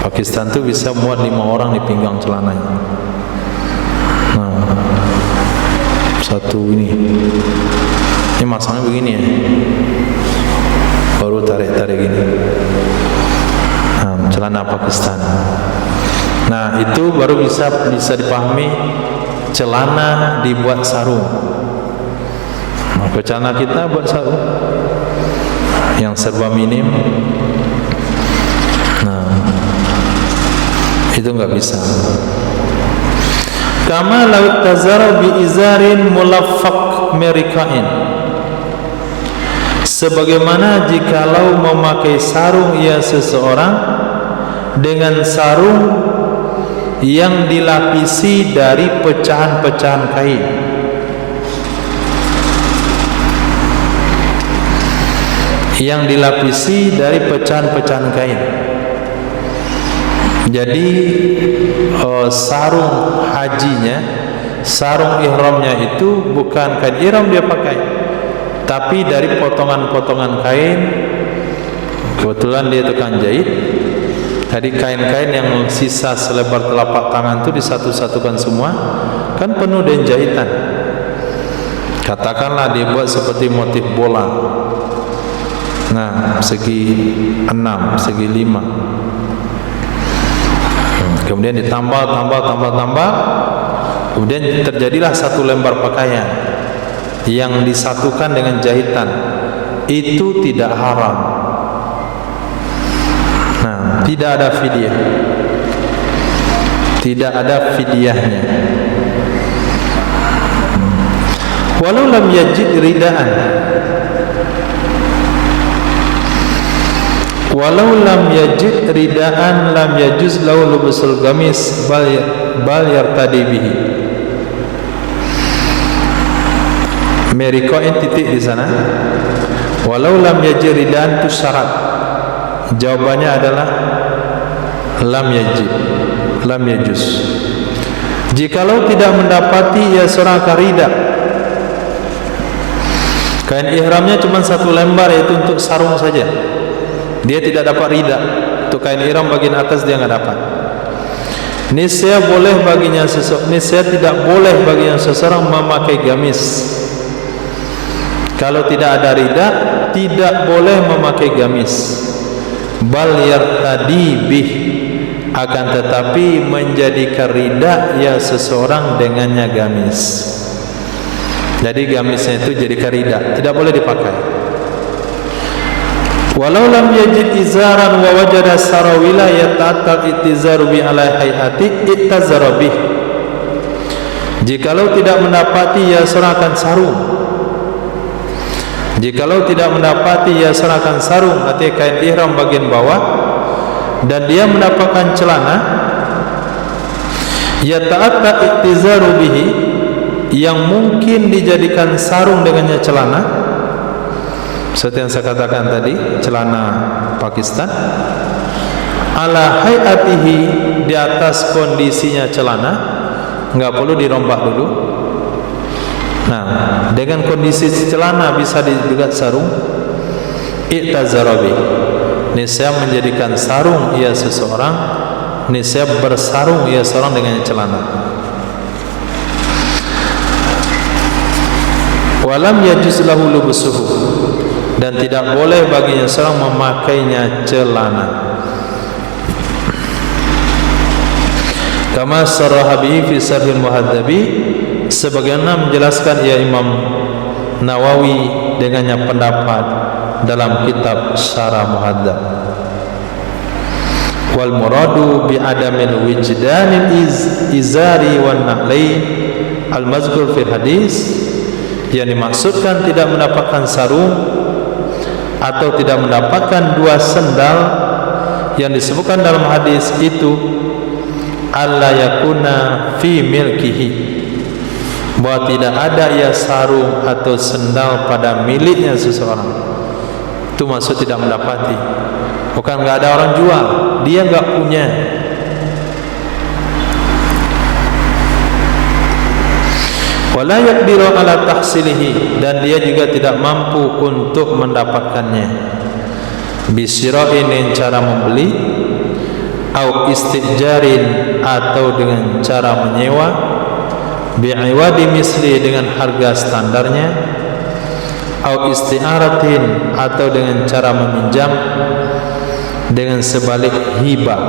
Pakistan itu bisa muat 5 orang di pinggang celananya. Nah, satu ini masangnya begini ya, baru tarik gini. Nah, celana Pakistan. Nah, itu baru bisa dipahami celana dibuat sarung. Maka celana kita buat sarung yang serba minim. Itu enggak bisa. Kama law tazara bi izarin mulaffaq merikain, sebagaimana jikalau memakai sarung ia seseorang dengan sarung yang dilapisi dari pecahan-pecahan kain. Yang dilapisi dari pecahan-pecahan kain. Jadi sarung hajinya, sarung ihramnya itu bukan kain ihram dia pakai, tapi dari potongan-potongan kain. Kebetulan dia tukang jahit. Jadi kain-kain yang sisa selebar telapak tangan itu disatu-satukan semua, kan penuh dengan jahitan. Katakanlah dibuat seperti motif bola. Nah, segi 6, segi 5. Kemudian ditambah, kemudian terjadilah satu lembar pakaian yang disatukan dengan jahitan. Itu tidak haram. Nah, tidak ada fidyah, tidak ada fidyahnya. Walau lam yajid ridaan, walau lam yajid ridaan lam yajuz lahu lubusul gamis bal yartadi bihi. Merikoin titik di sana. Walau lam yajid ridaan itu syarat. Jawabannya adalah lam yajid, lam yajuz. Jikalau tidak mendapati ia seorang karida, kain ihramnya cuma satu lembar, yaitu untuk sarung saja, dia tidak dapat rida. Untuk kain ihram bagian atas dia nggak dapat. Niscaya boleh baginya niscaya tidak boleh baginya seseorang memakai gamis. Kalau tidak ada rida, tidak boleh memakai gamis. Bal yartadi bih, akan tetapi menjadikan rida ya seseorang dengannya gamis. Jadi gamisnya itu jadi karida, tidak boleh dipakai. Walau lam yajid izaran wa wajada sarawila yata'attal ittizaru bi ala hayati ittazara bih. Jikalau tidak mendapati ia serahkan sarung, jikalau tidak mendapati ia serahkan sarung, artinya kain ihram bagian bawah, dan dia mendapatkan celana yata'attal ittizaru bihi, yang mungkin dijadikan sarung dengannya celana, seperti yang saya katakan tadi, celana Pakistan, ala hayatihi, di atas kondisinya celana, enggak perlu dirombak dulu. Nah, dengan kondisi celana bisa dibuat sarung, i'tazarabi, niscaya menjadikan sarung ia seseorang, niscaya bersarung ia seorang dengannya celana. Walam yajuz lahu lubusuhu, dan tidak boleh baginya seorang memakainya celana. Kama sarraha bihi fi Syarhil Muhadzabi, sebagaimana menjelaskan ia Imam Nawawi dengannya pendapat dalam kitab Syarah Muhadzab. Wal muradu bi adamil wijdanil izari wan na'lain al mazkur fil hadis, yang dimaksudkan tidak mendapatkan sarung atau tidak mendapatkan dua sendal yang disebutkan dalam hadis itu, alla yakuna fi milkihi, bahwa tidak ada ia sarung atau sendal pada miliknya seseorang. Itu maksud tidak mendapati, bukan nggak ada orang jual, dia nggak punya. Wala yaqdiru ala tahsilihi, dan dia juga tidak mampu untuk mendapatkannya. Bisira'in, dengan cara membeli, au istijarin, atau dengan cara menyewa, bi'iwadi misli, dengan harga standarnya, au isti'aratin, atau dengan cara meminjam, dengan sebalik hibah.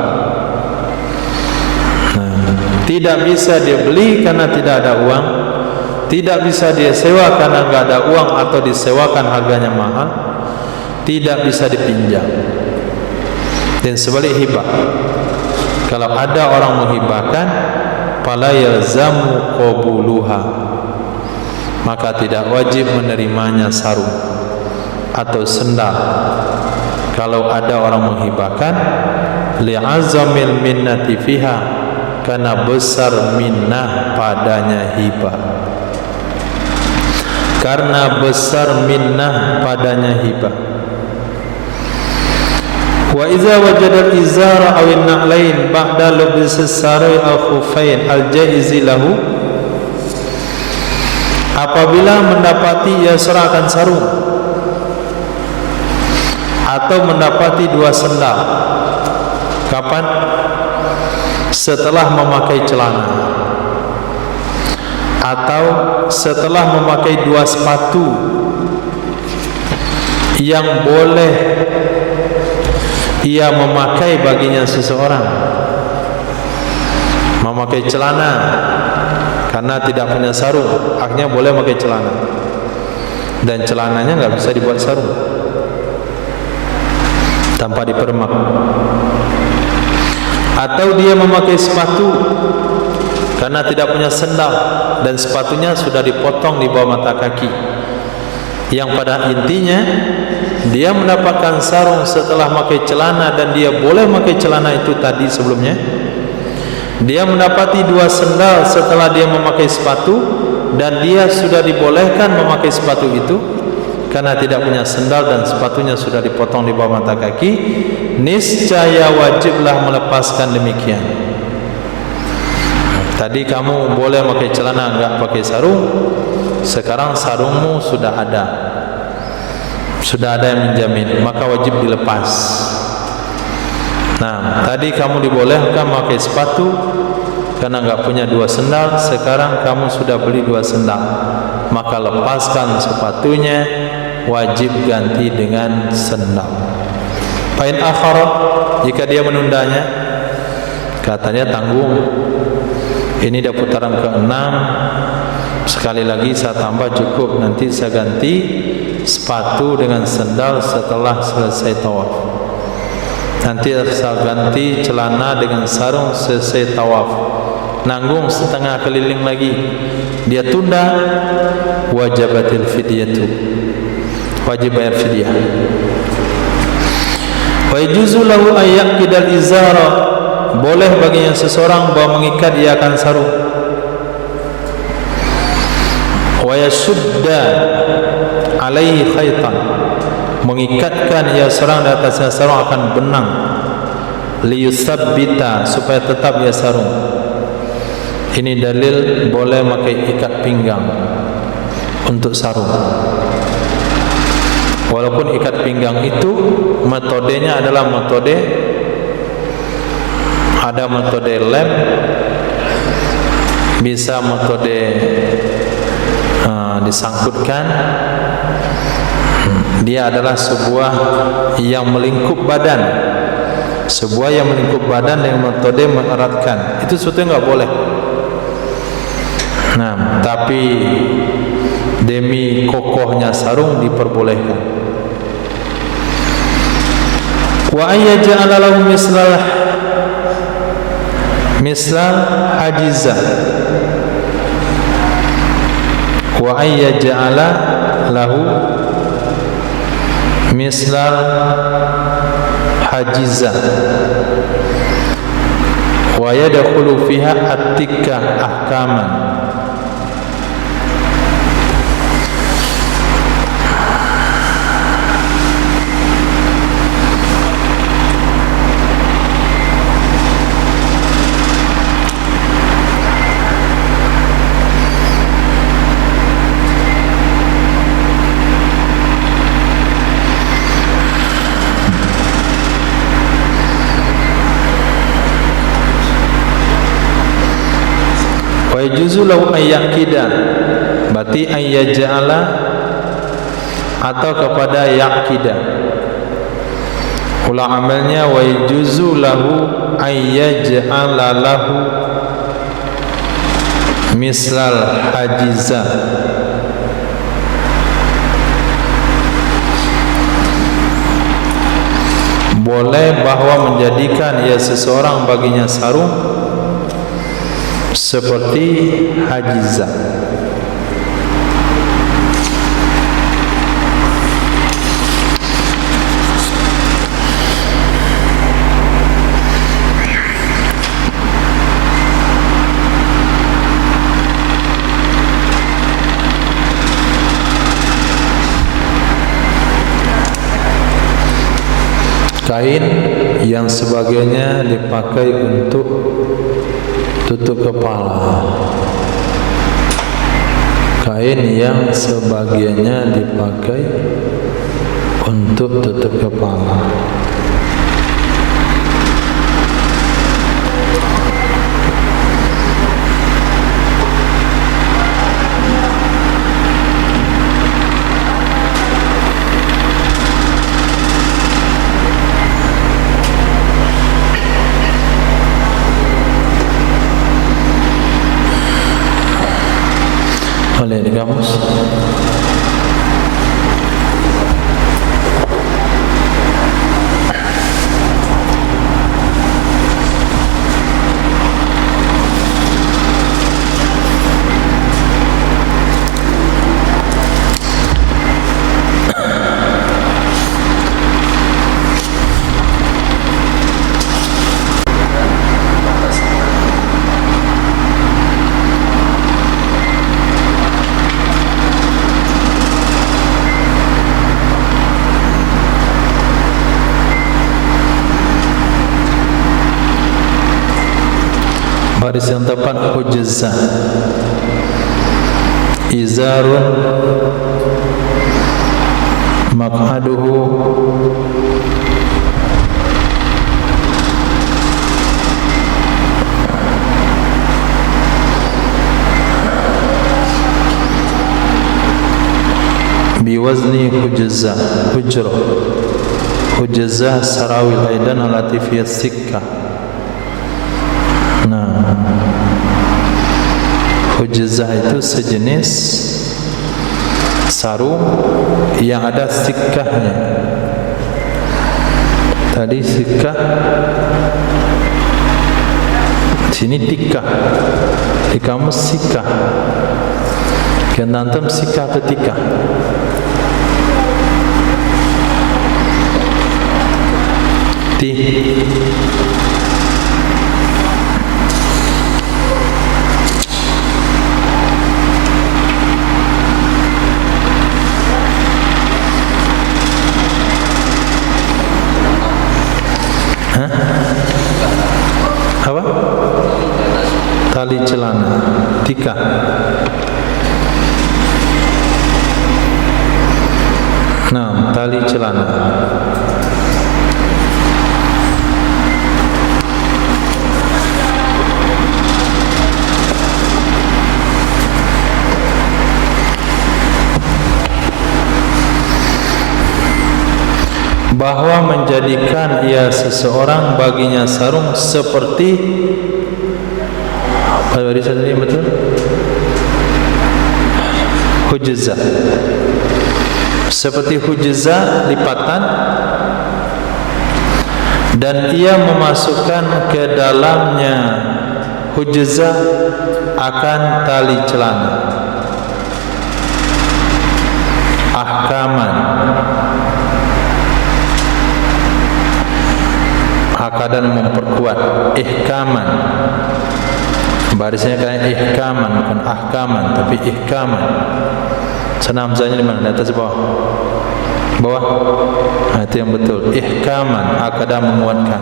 Tidak bisa dia beli karena tidak ada uang, tidak bisa dia sewa karena enggak ada uang atau disewakan harganya mahal, tidak bisa dipinjam. Dan sebalik hibah, kalau ada orang menghibahkan, fala yalzamu qabuluha, maka tidak wajib menerimanya sarung atau sendal. Kalau ada orang menghibahkan, li'azamil minnati fiha, karena besar minnah padanya hibah, karena besar minnah padanya hibah. Wa iza wajada al-izara aw an-na'lain ba'da lubs as-sarai aw khuffain al-jaizi lahu, apabila mendapati ia serahkan sarung atau mendapati dua sendal. Kapan? Setelah memakai celana atau setelah memakai dua sepatu yang boleh ia memakai baginya seseorang. Memakai celana karena tidak punya sarung, akhirnya boleh memakai celana, dan celananya nggak bisa dibuat sarung tanpa dipermak. Atau dia memakai sepatu karena tidak punya sendal dan sepatunya sudah dipotong di bawah mata kaki, yang pada intinya dia mendapatkan sarung setelah pakai celana dan dia boleh pakai celana itu tadi sebelumnya. Dia mendapati 2 sendal setelah dia memakai sepatu dan dia sudah dibolehkan memakai sepatu itu karena tidak punya sendal dan sepatunya sudah dipotong di bawah mata kaki, niscaya wajiblah melepaskan demikian. Tadi kamu boleh pakai celana enggak pakai sarung, sekarang sarungmu sudah ada yang menjamin, maka wajib dilepas. Nah, tadi kamu dibolehkan memakai sepatu karena enggak punya 2 sendal, sekarang kamu sudah beli 2 sendal, maka lepaskan sepatunya, wajib ganti dengan sendal. Fa'in akhara, jika dia menundanya, katanya tanggung, ini dah putaran ke-6, sekali lagi saya tambah cukup, nanti saya ganti sepatu dengan sendal setelah selesai tawaf. Nanti saya ganti celana dengan sarung selesai tawaf. Nanggung setengah keliling lagi, dia tunda, wajibatil fidyatu, wajib bayar fidyah. Wa yajuzu lahu an yaqidal izara, boleh baginya seseorang bahwa mengikat ia akan sarung. Wa yashudda alaihi khaitan, mengikatkan ia seorang di atasnya sarung akan benang, liyusabbita, supaya tetap ia sarung. Ini dalil boleh pakai ikat pinggang untuk sarung. Walaupun ikat pinggang itu metodenya adalah ada metode lem, bisa metode disangkutkan. Dia adalah sebuah yang melingkup badan, dengan metode mengeratkan. Itu sesuatu yang enggak boleh. Nah, tapi demi kokohnya sarung diperbolehkan. Wa ayyaj'ala lahu mislal hajiza, wa ayyaj'ala lahu mislal hajiza wa yadkhulu fiha at-tikka ahkaman. Yajuzu lahu ayyakida, berarti ayyaja'ala atau kepada yakida. Ulang amalnya wa yajuzu lahu ayyaja'ala lahu mislal hajiza, boleh bahwa menjadikan ia seseorang baginya sarung seperti hajiza. Kain yang sebagiannya dipakai untuk tutup kepala, kain yang sebagiannya dipakai untuk tutup kepala. Oleh di kamus. Baris yang tepat hujza. Izarun maq'aduhu biwazni hujza. Hujrah hujza sarawil aidan alati fi sikka. Nah, hujza itu sejenis sarung yang ada sikkahnya. Tadi sikkah, sini tikkah. Di kamus sikkah. Kenantam sikkah ketika. Apa? Tali celana, tika. Nah, tali celana. Bahwa menjadikan ia seseorang baginya sarung seperti apa tadi saya betul? Hujza. Seperti hujza lipatan, dan ia memasukkan ke dalamnya hujza akan tali celana. Ahkaman, akadan memperkuat. Ihkaman, barisnya kayak ihkaman, bukan ahkaman tapi ihkaman. Sana hamzahnya di mana? Di atas bawah? Bawah? Nah, itu yang betul. Ihkaman, akadan menguatkan.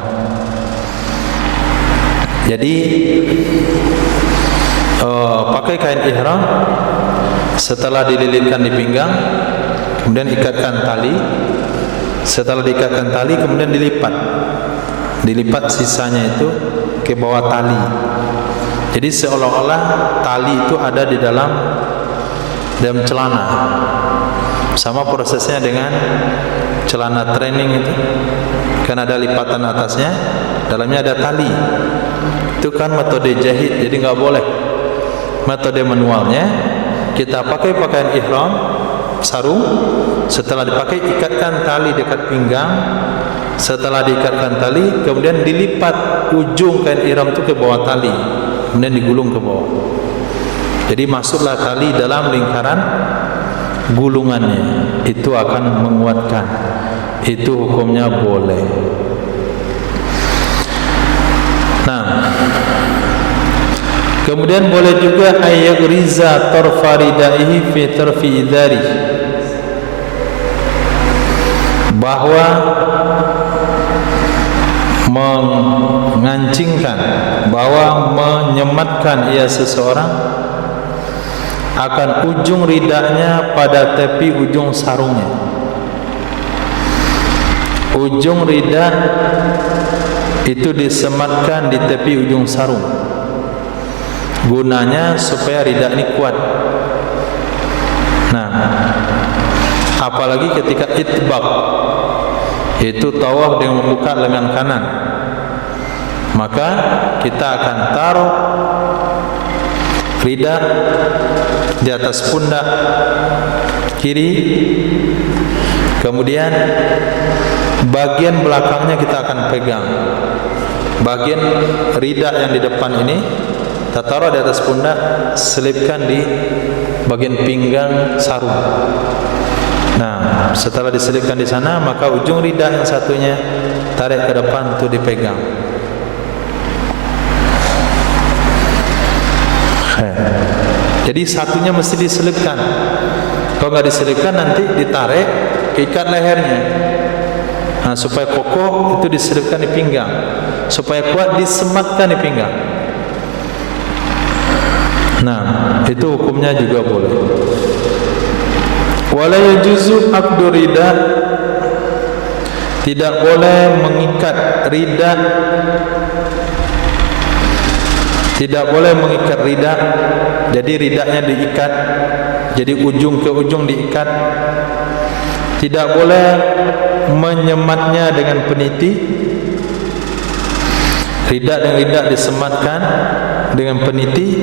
Jadi pakai kain ihram, setelah dililitkan di pinggang, kemudian ikatkan tali. Setelah diikatkan tali, kemudian dilipat sisanya itu ke bawah tali. Jadi seolah-olah tali itu ada di dalam celana. Sama prosesnya dengan celana training itu, kan ada lipatan atasnya, dalamnya ada tali. Itu kan metode jahit, jadi nggak boleh. Metode manualnya kita pakai pakaian ihram, sarung, setelah dipakai ikatkan tali dekat pinggang. Setelah diikatkan tali, kemudian dilipat ujung kain ihram itu ke bawah tali, kemudian digulung ke bawah. Jadi masuklah tali dalam lingkaran gulungannya. Itu akan menguatkan. Itu hukumnya boleh. Nah, kemudian boleh juga ayyagriza tarfaridaihi fi tarfi idari, bahwa mengancingkan, bahwa menyematkan ia seseorang akan ujung ridaknya pada tepi ujung sarungnya. Ujung ridak itu disematkan di tepi ujung sarung. Gunanya supaya ridak ini kuat. Nah, apalagi ketika itbaq, itu tawaf dengan membuka lengan kanan, maka kita akan taruh ridak di atas pundak kiri, kemudian bagian belakangnya kita akan pegang. Bagian ridak yang di depan ini kita taruh di atas pundak, selipkan di bagian pinggang sarung. Nah, setelah diselipkan di sana, maka ujung ridak yang satunya tarik ke depan untuk dipegang. Jadi satunya mesti diselipkan. Kalau nggak diselipkan nanti ditarik, ikat lehernya. Nah, supaya kokoh itu diselipkan di pinggang. Supaya kuat disematkan di pinggang. Nah, itu hukumnya juga boleh. Wala yajuzu aqdu rida, tidak boleh mengikat rida, tidak boleh mengikat rida. Jadi ridanya diikat, jadi ujung ke ujung diikat. Tidak boleh menyematnya dengan peniti. Rida dan rida disematkan dengan peniti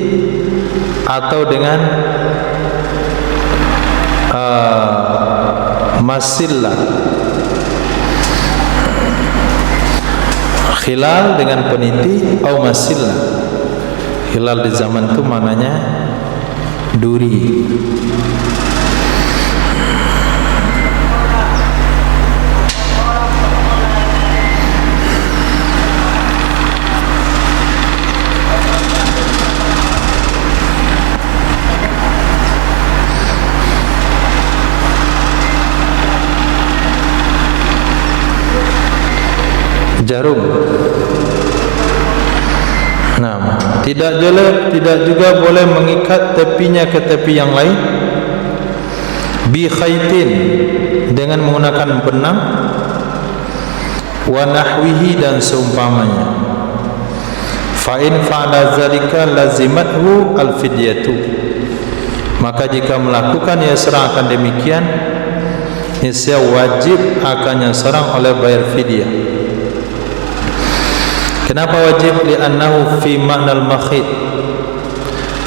atau dengan masilla. Khilal dengan peniti atau masilla. Khilal di zaman itu maknanya duri. Jarum. Nah, tidak juga boleh mengikat tepinya ke tepi yang lain. Bi khaitin, dengan menggunakan benang. Wa nahwihi, dan seumpamanya. Fa in fa'ala zalika lazimathu al-fidyatu, maka jika melakukan ia serang akan demikian, niscaya wajib akannya serang oleh bayar fidyah. Kenapa wajib? Li'annahu fi ma'nal makhid,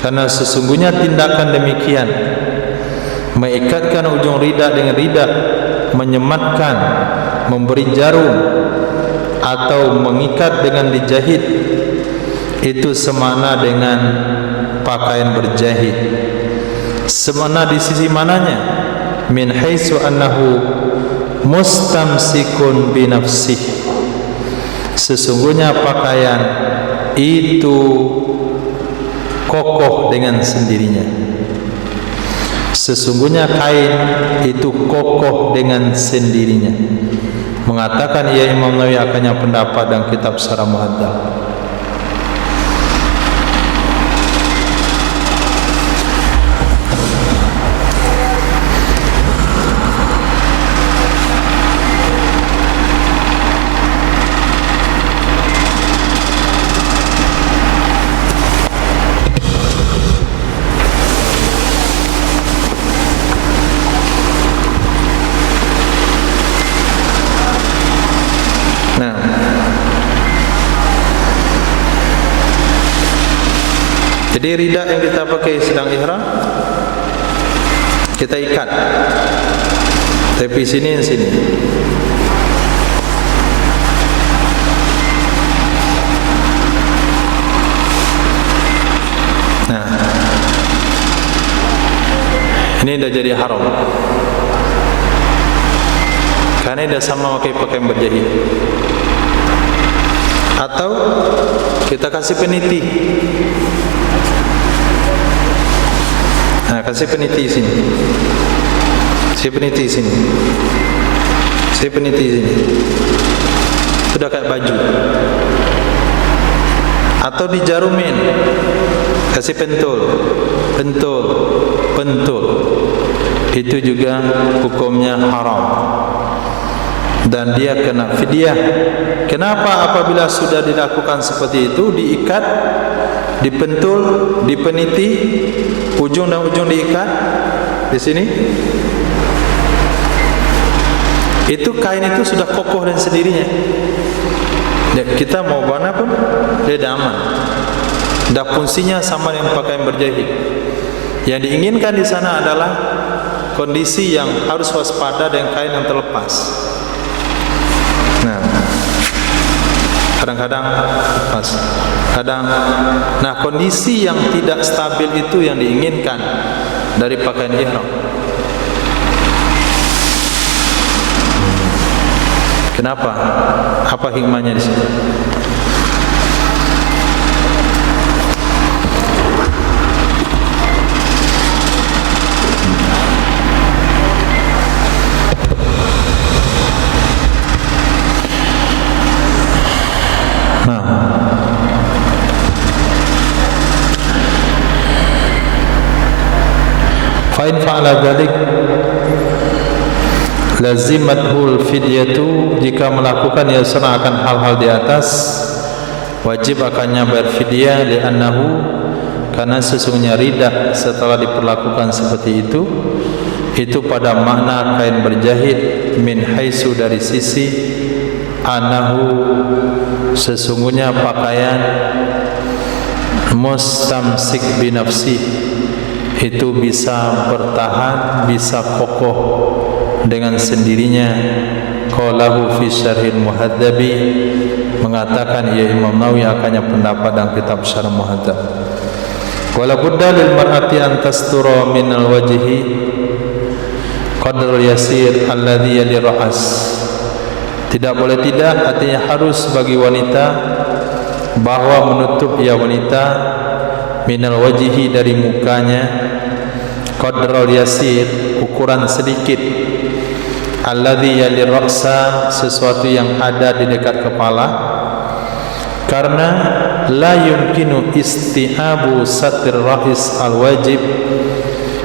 karena sesungguhnya tindakan demikian, mengikatkan ujung rida dengan rida, menyematkan, memberi jarum, atau mengikat dengan dijahit, itu semakna dengan pakaian berjahit. Semakna di sisi mananya? Min haitsu annahu mustamsikun bi nafsihi, sesungguhnya pakaian itu kokoh dengan sendirinya. Sesungguhnya kain itu kokoh dengan sendirinya. Mengatakan ia Imam Nawawi akannya pendapat dan kitab Syarah Muhadzab. Jadi rida yang kita pakai sedang ihram, kita ikat tepi sini dan sini. Nah, ini dah jadi haram, karena dah sama pakai pakaian berjahit. Atau kita kasih peniti. Nah, kasih peniti sini. Kasih peniti sini. Kasih peniti sini. Sudah kayak baju. Atau dijarumin. Kasih pentul. Pentul. Pentul. Itu juga hukumnya haram. Dan dia kena fidyah. Kenapa? Apabila sudah dilakukan seperti itu, diikat, dipentul, dipeniti, ujung dan ujung diikat di sini, itu kain itu sudah kokoh dan sendirinya. Kita mau mana pun dia dah aman. Dah fungsinya sama dengan pakaian berjahit. Yang diinginkan di sana adalah kondisi yang harus waspada dengan kain yang terlepas. Nah, kadang-kadang lepas, kadang. Nah, kondisi yang tidak stabil itu yang diinginkan dari pakaian ihram. Kenapa? Apa hikmahnya di situ? in fa'ala dzalik lazimathul fidyatu, jika melakukan ia serah akan hal-hal di atas, wajib akannya bayar fidyah, li'annahu, karena sesungguhnya ridah setelah diperlakukan seperti itu pada makna kain berjahit, min haisu, dari sisi anahu, sesungguhnya pakaian mustamsik binafsi, itu bisa bertahan, bisa kokoh dengan sendirinya. Qalahu fi syarhil muhadzabi, mengatakan ya Imam Nawawi akannya pendapat dalam kitab Syarh Muhadzab. Wala budda lil mar'ati an tastura min al wajhi qadrul yasir alladhi yali ra'as. Tidak boleh tidak, artinya harus bagi wanita bahwa menutup ia wanita minal wajhi, dari mukanya, qadrul yasir, ukuran sedikit, alladhi yali ra'sa, sesuatu yang ada di dekat kepala, karena la yumkinu isti'abu satir ra'is al-wajib,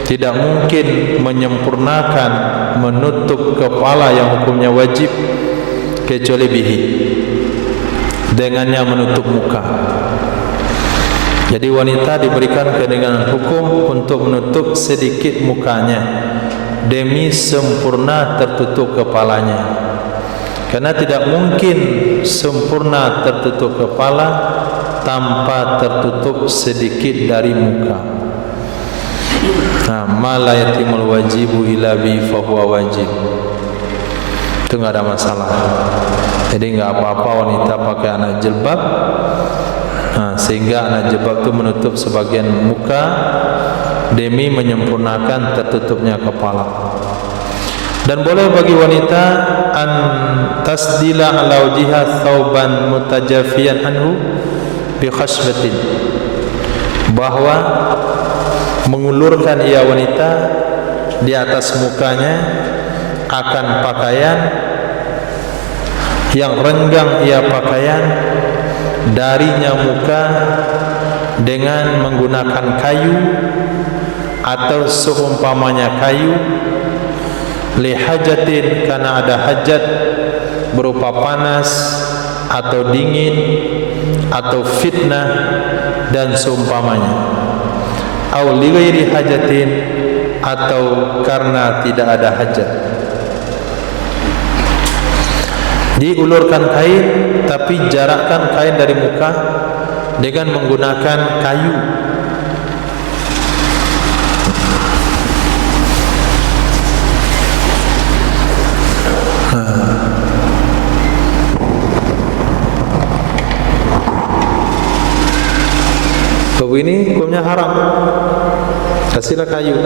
tidak mungkin menyempurnakan menutup kepala yang hukumnya wajib kecuali bihi, dengannya menutup muka. Jadi wanita diberikan kedengaran hukum untuk menutup sedikit mukanya demi sempurna tertutup kepalanya, karena tidak mungkin sempurna tertutup kepala tanpa tertutup sedikit dari muka. Nah, ma la yatimul wajibu illa bi fa huwa wajib, itu enggak ada masalah. Jadi enggak apa-apa wanita pakai anak jilbab, sehingga anak jilbab itu menutup sebagian muka demi menyempurnakan tertutupnya kepala. Dan boleh bagi wanita an tasdila ala wajhiha thawban mutajafiyan anhu bi khashbatin, bahwa mengulurkan ia wanita di atas mukanya akan pakaian yang renggang ia pakaian darinya muka dengan menggunakan kayu atau seumpamanya kayu, li hajatin, karena ada hajat berupa panas atau dingin atau fitnah dan seumpamanya, au li ghairi hajatin, atau karena tidak ada hajat. Diulurkan kain, tapi jarakkan kain dari muka dengan menggunakan kayu. Ini hukumnya haram, kasihlah kayu.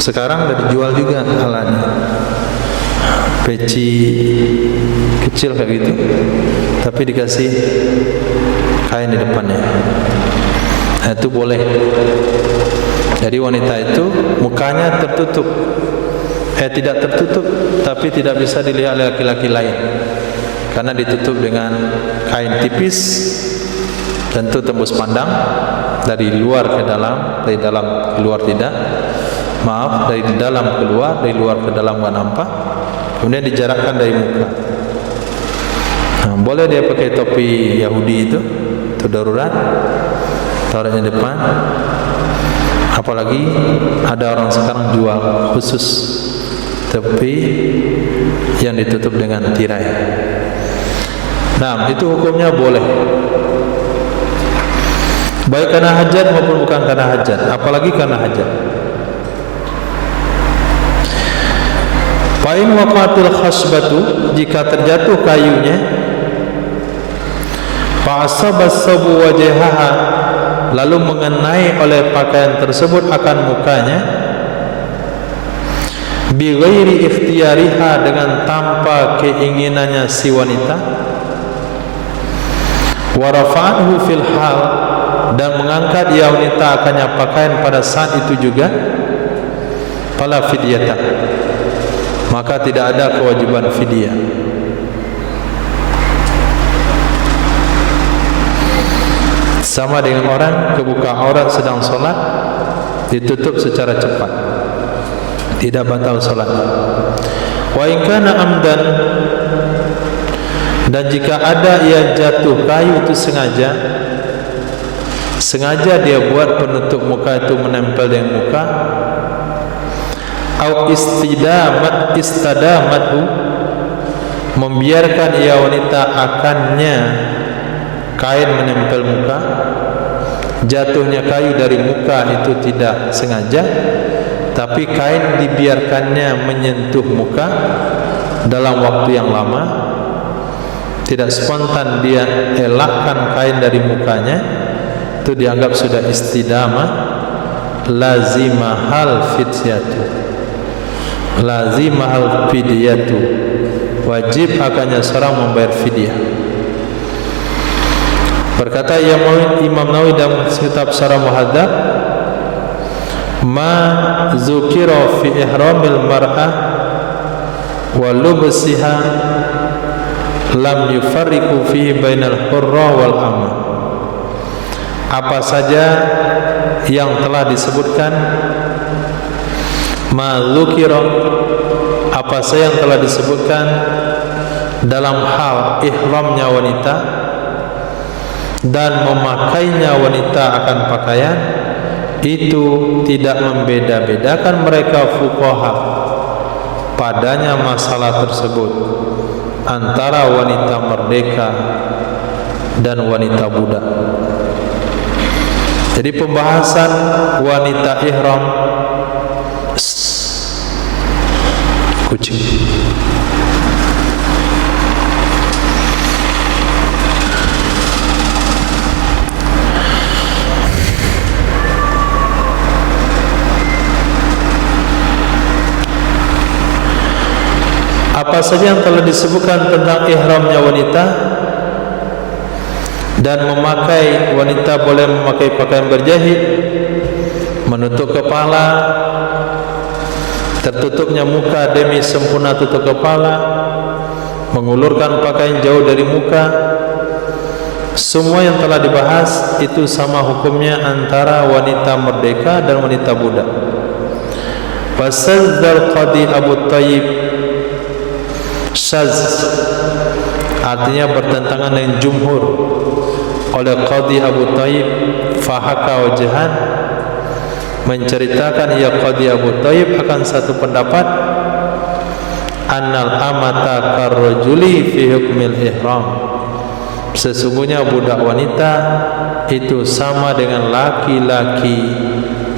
Sekarang udah dijual juga alatnya, peci kecil kayak gitu, tapi dikasih kain di depannya. Nah, itu boleh. Jadi wanita itu mukanya tertutup, tidak tertutup, tapi tidak bisa dilihat oleh laki-laki lain, karena ditutup dengan kain tipis, tentu tembus pandang dari luar ke dalam, dari dalam ke luar tidak. Maaf, dari dalam keluar, dari luar ke dalam nggak nampak. Kemudian dijarakkan dari muka. Nah, boleh dia pakai topi Yahudi itu darurat, taruhnya depan. Apalagi ada orang sekarang jual khusus topi yang ditutup dengan tirai. Nah, itu hukumnya boleh, baik karena hajat maupun bukan karena hajat, apalagi karena hajat. Fa'in waqatil khasbatu, jika terjatuh kayunya, fa'asabas sabu wajhaha, lalu mengenai oleh pakaian tersebut akan mukanya, bi ghairi ikhtiyariha, dengan tanpa keinginannya si wanita, wa rafa'ahu fil hal, dan mengangkat ia wanita akannya pakaian pada saat itu juga, fala fidyata, maka tidak ada kewajiban fidyah. sama dengan orang kebuka aurat sedang solat, ditutup secara cepat, tidak batal solat. Wa in kana amdan, dan jika ada ia jatuh kayu itu sengaja dia buat penutup muka itu menempel dengan muka, au istadamathu, membiarkan ia wanita akannya kain menempel muka. Jatuhnya kayu dari muka itu tidak sengaja, tapi kain dibiarkannya menyentuh muka dalam waktu yang lama, tidak spontan dia elakkan kain dari mukanya, itu dianggap sudah istidamah. Lazimahal fidyatu, wajib akannya seorang membayar fidyah. Berkata Imam Nawawi dalam kitab Syarah Muhadzab, ma zukira fi ihramil mar'ah wa lubsiha lam yufarriqu fihi bainal hurra wal amma. Apa saja yang telah disebutkan, ma zukira, apa saja yang telah disebutkan dalam hal ihramnya wanita dan memakainya wanita akan pakaian, itu tidak membeda-bedakan mereka fuqaha padanya masalah tersebut antara wanita merdeka dan wanita budak. Jadi pembahasan wanita ihram, kucing, apa saja yang telah disebutkan tentang ihramnya wanita dan memakai, wanita boleh memakai pakaian berjahit, menutup kepala, tertutupnya muka demi sempurna tutup kepala, mengulurkan pakaian jauh dari muka. Semua yang telah dibahas itu sama hukumnya antara wanita merdeka dan wanita budak. Fasadzal qadi Abu Thayyib, syaz artinya bertentangan dengan jumhur, oleh Qadi Abu Thayyib, fahaka wajhan, menceritakan ia Qadi Abu Thayyib akan satu pendapat, annal amata karrajuli fi hukmil ihram, sesungguhnya budak wanita itu sama dengan laki-laki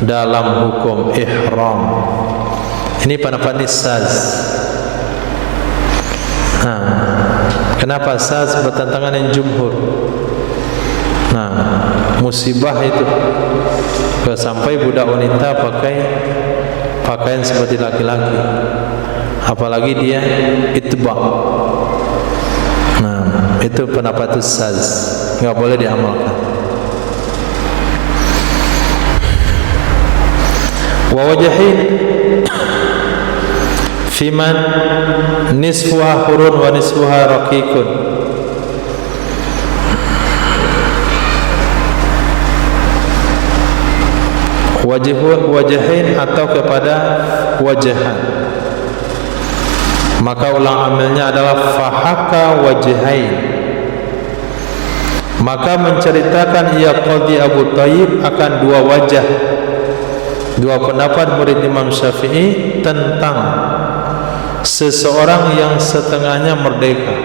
dalam hukum ihram. Ini pendapat Saz. Kenapa Saz bertentangan dengan jumhur? Musibah itu kalau sampai budak wanita pakai pakaian seperti laki-laki, apalagi dia itba. Itu pendapat Saz, enggak boleh diamalkan. Wa wajhin fiman nisfuha hurun wa nisfuha raqiqun, wajahin atau kepada wajahan, maka ulang amilnya adalah fahaka wajahain. Maka menceritakan ia Qadi Abu Thayyib akan dua wajah, dua pendapat murid Imam Syafi'i tentang seseorang yang setengahnya merdeka.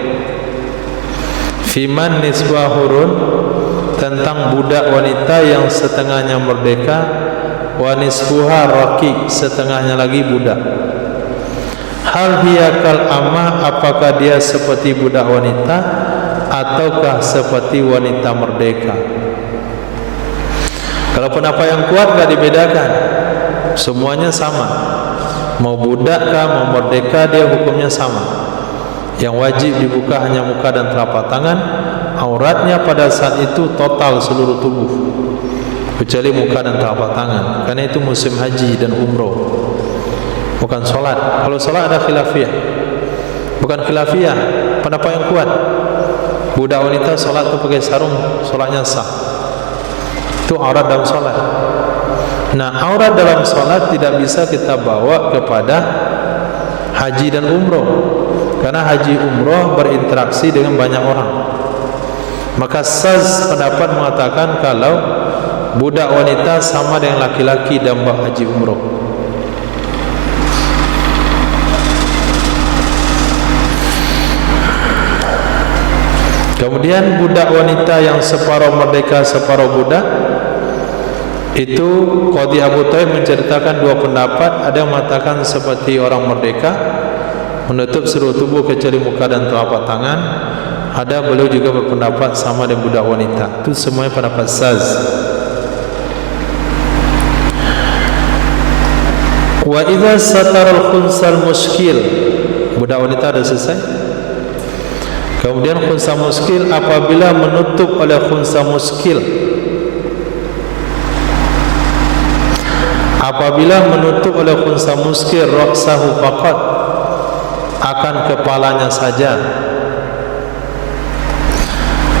Fiman nisbah hurun, tentang budak wanita yang setengahnya merdeka, wa nisbuha raqiq, setengahnya lagi budak. Hal hiya kal amma, apakah dia seperti budak wanita ataukah seperti wanita merdeka? Kalau pendapat yang kuat enggak dibedakan, semuanya sama. Mau budak kah, mau merdeka, dia hukumnya sama. Yang wajib dibuka hanya muka dan telapak tangan. Auratnya pada saat itu total seluruh tubuh, kecuali muka dan telapak tangan, karena itu musim haji dan umroh, bukan solat. Kalau solat ada khilafiyah, bukan khilafiyah, pendapat yang kuat. Budak wanita solat itu pakai sarung, solatnya sah. Itu aurat dalam salat. Nah, aurat dalam salat tidak bisa kita bawa kepada haji dan umroh, karena haji umroh berinteraksi dengan banyak orang. Maka Saz pendapat mengatakan kalau budak wanita sama dengan laki-laki dalam bab haji umroh. Kemudian budak wanita yang separuh merdeka separuh budak, itu Qadhi Abu Thaib menceritakan dua pendapat. Ada yang mengatakan seperti orang merdeka, menutup seluruh tubuh kecuali muka dan telapak tangan. Ada beliau juga berpendapat sama dengan budak wanita. Itu semuanya pendapat Saz. Wa idza satara al-khunsal muskil, budak wanita ada selesai. Kemudian khunsa muskil, apabila menutup oleh khunsa muskil, apabila menutup oleh khunsa muskil ra'sahu faqat, akan kepalanya saja,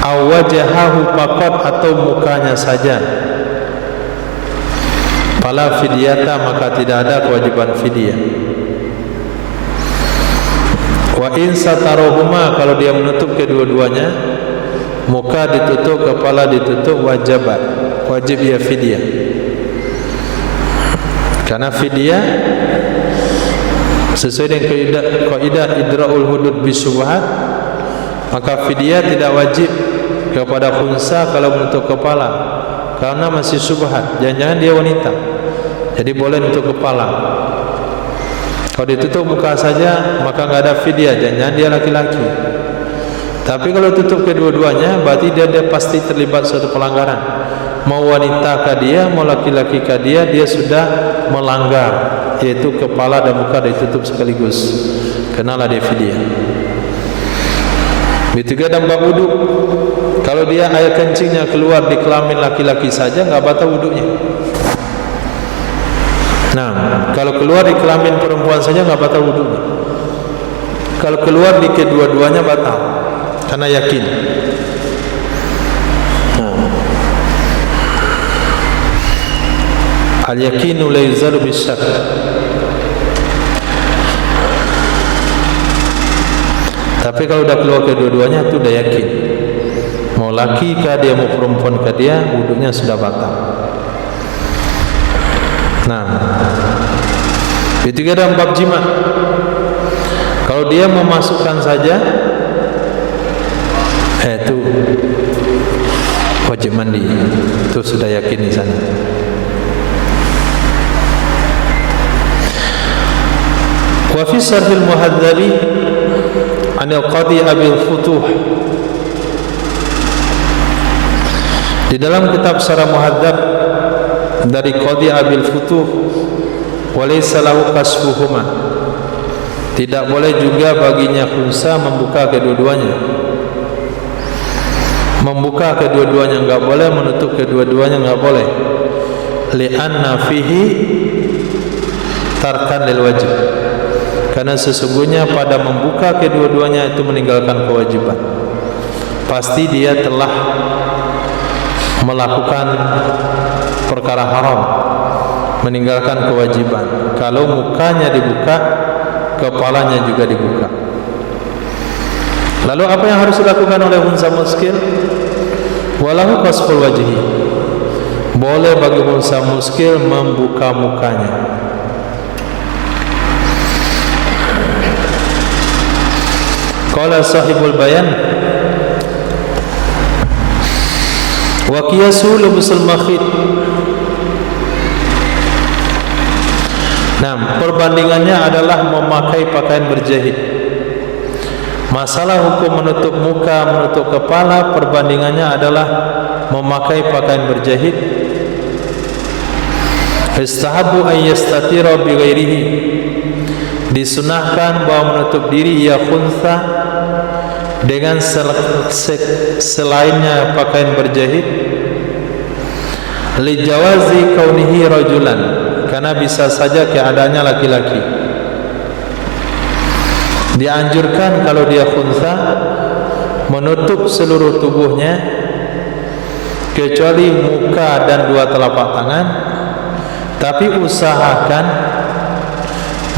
aw wajhahu faqat, atau mukanya saja, fala fidyata, maka tidak ada kewajiban fidyah. Wa in satarohuma, kalau dia menutup kedua-duanya, muka ditutup, kepala ditutup, wajib ya fidyah. Karena fidyah sesuai dengan kaidah idra'ul hudud bisyubhat, maka fidyah tidak wajib kepada khunsa kalau menutup kepala, karena masih syubhat. Jangan-jangan dia wanita, jadi boleh menutup kepala. Kalau ditutup muka saja, maka enggak ada fidyah, jangan dia laki-laki. Tapi kalau tutup kedua-duanya, berarti dia pasti terlibat suatu pelanggaran. Mau wanita kah dia, mau laki-laki kah dia sudah melanggar, yaitu kepala dan muka ditutup sekaligus. Kenalah dia fidyah. Begitu juga dalam bab wudu. Kalau dia air kencingnya keluar di kelamin laki-laki saja, enggak batal wudunya. Nah, kalau keluar di kelamin perempuan saja enggak batal wudunya. Kalau keluar di kedua-duanya batal, karena yakin. Al-yakinu la yuzalu bisyak. Tapi kalau udah keluar kedua-duanya, itu udah yakin. Mau laki kah dia, mau perempuan kah dia, wudunya sudah batal. Nah, ketiga dalam bab jima, kalau dia memasukkan saja, itu wajib mandi, itu sudah yakin di sana. Wa fi sarhil muhadzabi anil Qadhi Abil Futuh, di dalam kitab Syarah Muhadzab dari Qadhi Abil Futuh, walaysa lahu kasfuhuma, tidak boleh juga baginya khunsa membuka kedua-duanya. Membuka kedua-duanya enggak boleh, menutup kedua-duanya enggak boleh. Li'anna fihi tarkan lil wajib, karena sesungguhnya pada membuka kedua-duanya itu meninggalkan kewajiban. Pasti dia telah melakukan perkara haram, meninggalkan kewajiban. Kalau mukanya dibuka, kepalanya juga dibuka. Lalu apa yang harus dilakukan oleh unsa muskil? Walahu qasful wajhi, boleh bagi unsa muskil membuka mukanya. Qala sahibul bayan, wa qiyasu lubusul makhid. Nah, perbandingannya adalah memakai pakaian berjahit. Masalah hukum menutup muka, menutup kepala, perbandingannya adalah memakai pakaian berjahit. Istahabu an yastatira bi ghairihi, disunahkan bahwa menutup diri ya khunsa dengan selainnya pakaian berjahit. Li jawazi kaunihi rajulan, karena bisa saja keadaannya laki-laki. Dianjurkan kalau dia khunsa menutup seluruh tubuhnya kecuali muka dan dua telapak tangan, tapi usahakan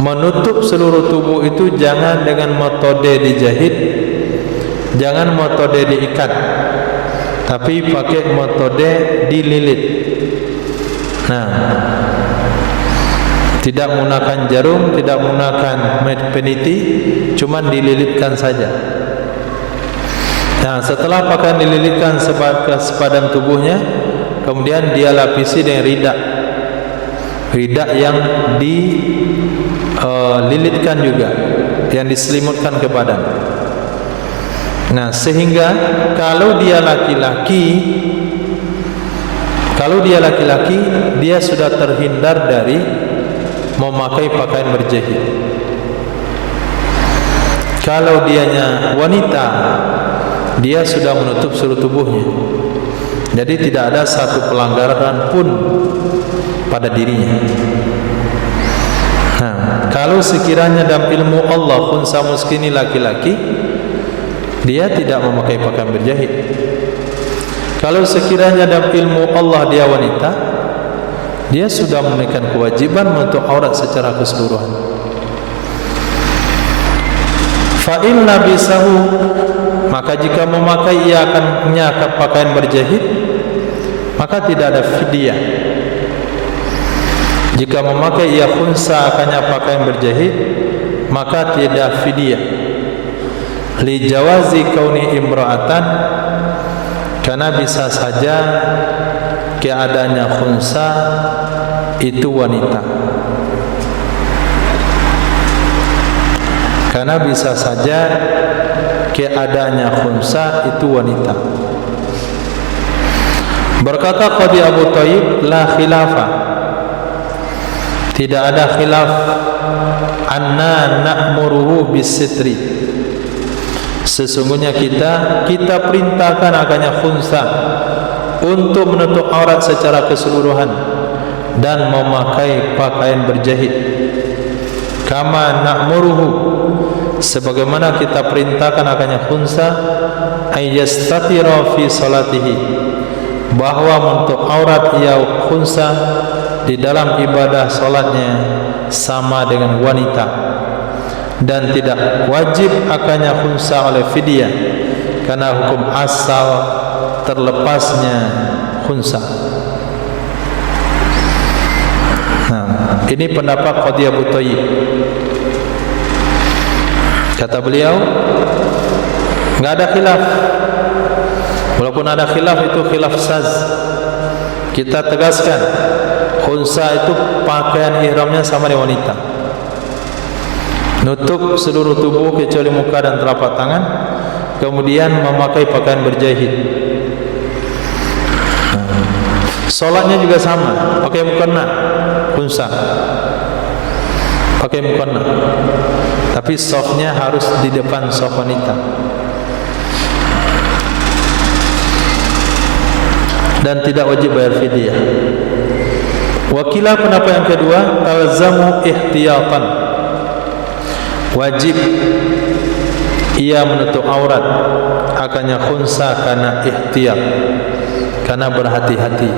menutup seluruh tubuh itu jangan dengan metode dijahit, jangan metode diikat, tapi pakai metode dililit. Nah, tidak menggunakan jarum, tidak menggunakan peniti, cuma dililitkan saja. Nah, setelah pakaian dililitkan ke sepadan tubuhnya, kemudian dia lapisi dengan ridak yang dililitkan juga, yang diselimutkan ke badan. Nah, sehingga kalau dia laki-laki, dia sudah terhindar dari memakai pakaian berjahit. Kalau dianya wanita, dia sudah menutup seluruh tubuhnya. Jadi tidak ada satu pelanggaran pun pada dirinya. Nah, kalau sekiranya dalam ilmu Allah khunsa muskini laki-laki, dia tidak memakai pakaian berjahit. Kalau sekiranya dalam ilmu Allah dia wanita, dia sudah menunaikan kewajiban menutup aurat secara keseluruhan. Fa'in labisahu, maka jika memakai ia akan pakaian berjahit, maka tidak ada fidyah. Jika memakai ia khunsa akannya pakaian berjahit, maka tidak fidyah. Li jawazi kauni imra'atan, karena bisa saja keadaannya khunsa itu wanita. Karena bisa saja keadaannya khunsa itu wanita. Berkata Qadi Abu Thayyib, la khilafa, tidak ada khilaf, anna na'muruhu bisitri, sesungguhnya kita perintahkan akannya khunsa untuk menutup aurat secara keseluruhan dan memakai pakaian berjahit. Kama na'muruhu, sebagaimana kita perintahkan akannya khunsa ayyastatira fi salatihi, bahwa menutup aurat ia khunsa di dalam ibadah salatnya sama dengan wanita, dan tidak wajib akannya khunsa oleh fidyah karena hukum asal terlepasnya khunsa. Nah, ini pendapat Qadi Abu Thayyib. Kata beliau, enggak ada khilaf. Walaupun ada khilaf, itu khilaf saz. Kita tegaskan, khunsa itu pakaian ihramnya sama dengan wanita, nutup seluruh tubuh kecuali muka dan telapak tangan, kemudian memakai pakaian berjahit. Solatnya juga sama, pakai mukena, khunsa, pakai mukena, tapi softnya harus di depan soft wanita. Dan tidak wajib bayar fidyah. Wakilah pendapat yang kedua, talzamu ihtiyatan, wajib ia menutup aurat akannya khunsa karena ihtiyat, karena berhati-hati.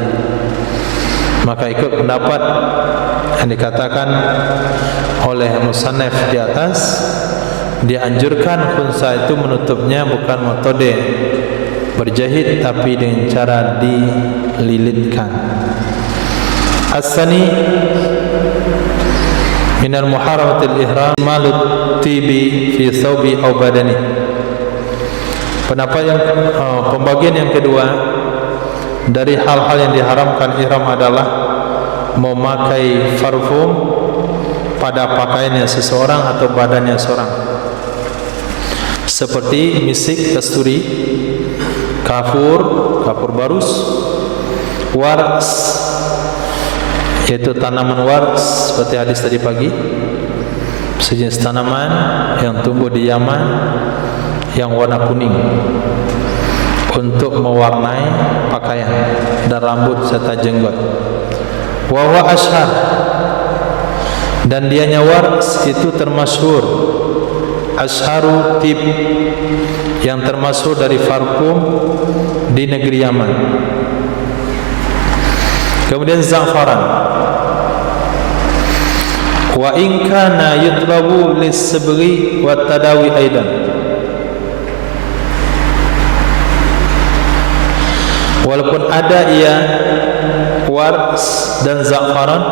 Maka ikut pendapat yang dikatakan oleh musannaf di atas, dianjurkan khunsa itu menutupnya bukan metode berjahit, tapi dengan cara dililitkan. As-sani minal muharramatil ihram malut tibi fi thawbi aw badani. Pendapat yang pembagian yang kedua dari hal-hal yang diharamkan ihram adalah memakai parfum pada pakaiannya seseorang atau badannya seorang, seperti misik, kasturi, kafur barus, wars, yaitu tanaman wars seperti hadis tadi pagi, sejenis tanaman yang tumbuh di Yaman yang warna kuning untuk mewarnai pakaian dan rambut serta jenggot. Wa huwa ashhar, dan dianya wars itu termasyhur, ashharu tib, yang termasuk dari parfum di negeri Yaman. Kemudian za'faran. Wa in kana yutlabu lis-sabghi wa tadawi aidan. Walaupun ada ia wars dan za'faran,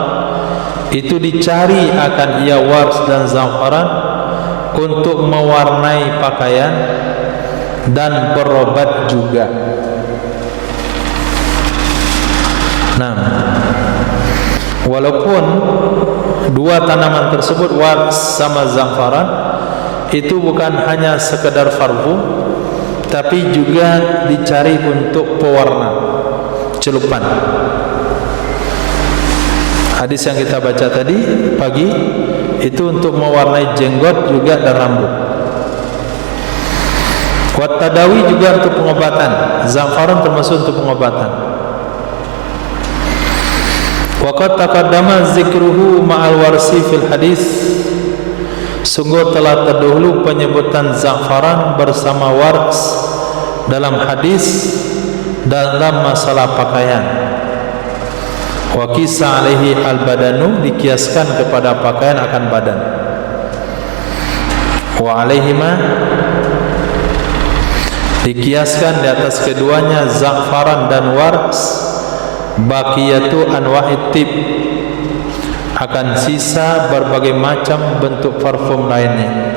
itu dicari akan ia wars dan za'faran untuk mewarnai pakaian dan berobat juga. Nah, walaupun dua tanaman tersebut wars sama za'faran itu bukan hanya sekedar parfum, tapi juga dicari untuk pewarna, celupan. Hadis yang kita baca tadi pagi itu untuk mewarnai jenggot juga dan rambut. Wat tadawi juga untuk pengobatan. Za'faran termasuk untuk pengobatan. Wa qad taqaddama zikruhu ma'al warsi fil hadis. Sungguh telah terdahulu penyebutan za'faran bersama wars dalam hadis dalam masalah pakaian. Wa qisa alaihi al-badanu, dikiaskan kepada pakaian akan badan. Wa alaihima, dikiaskan di atas keduanya za'faran dan wars, baqiyatu anwa'it tib, akan sisa berbagai macam bentuk parfum lainnya.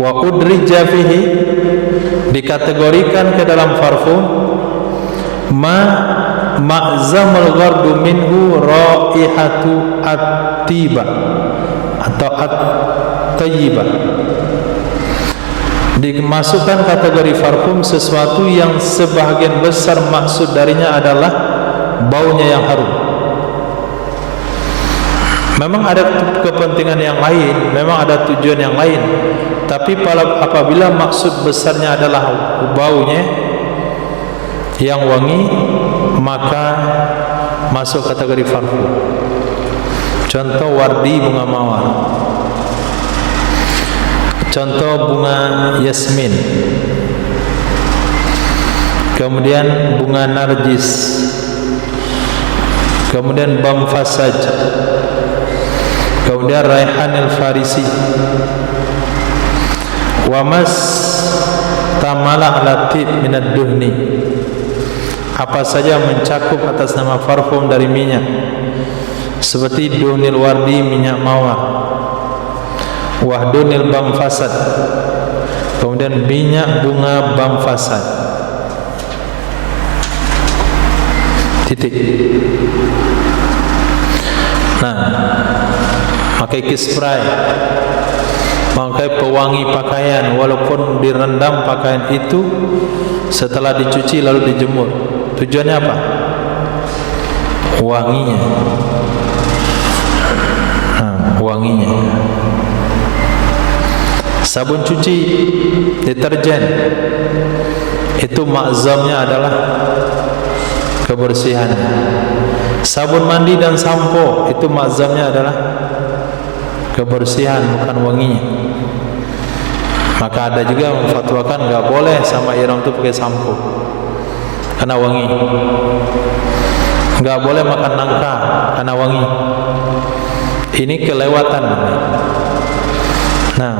Wa udrija fihi, dikategorikan ke dalam parfum ma'zamul ghardu minhu raihatu at-tiba atau at-tayyiba. Dimasukkan kategori parfum sesuatu yang sebahagian besar maksud darinya adalah baunya yang harum. Memang ada kepentingan yang lain, memang ada tujuan yang lain, tapi apabila maksud besarnya adalah baunya yang wangi, maka masuk kategori parfum. Contoh wardi, bunga mawar. Contoh bunga yasmin. Kemudian bunga narjis. Kemudian bamfasaj. Kemudian raihanil farisi. Wa mas tamalah latib minad duhni, apa saja mencakup atas nama parfum dari minyak, seperti duhnil wardi, minyak mawar, wahdunil bamfasad, kemudian minyak bunga bamfasad. Titik. Nah, pakai kispray, pakai pewangi pakaian, walaupun direndam pakaian itu setelah dicuci lalu dijemur. Tujuannya apa? Wanginya. Wanginya. Sabun cuci, deterjen, itu makzamnya adalah kebersihan. Sabun mandi dan sampo, itu makzamnya adalah kebersihan, bukan wanginya. Maka ada juga memfatwakan enggak boleh sama ihram itu pakai sampo karena wangi. Enggak boleh makan nangka karena wangi. Ini kelewatan. Nah,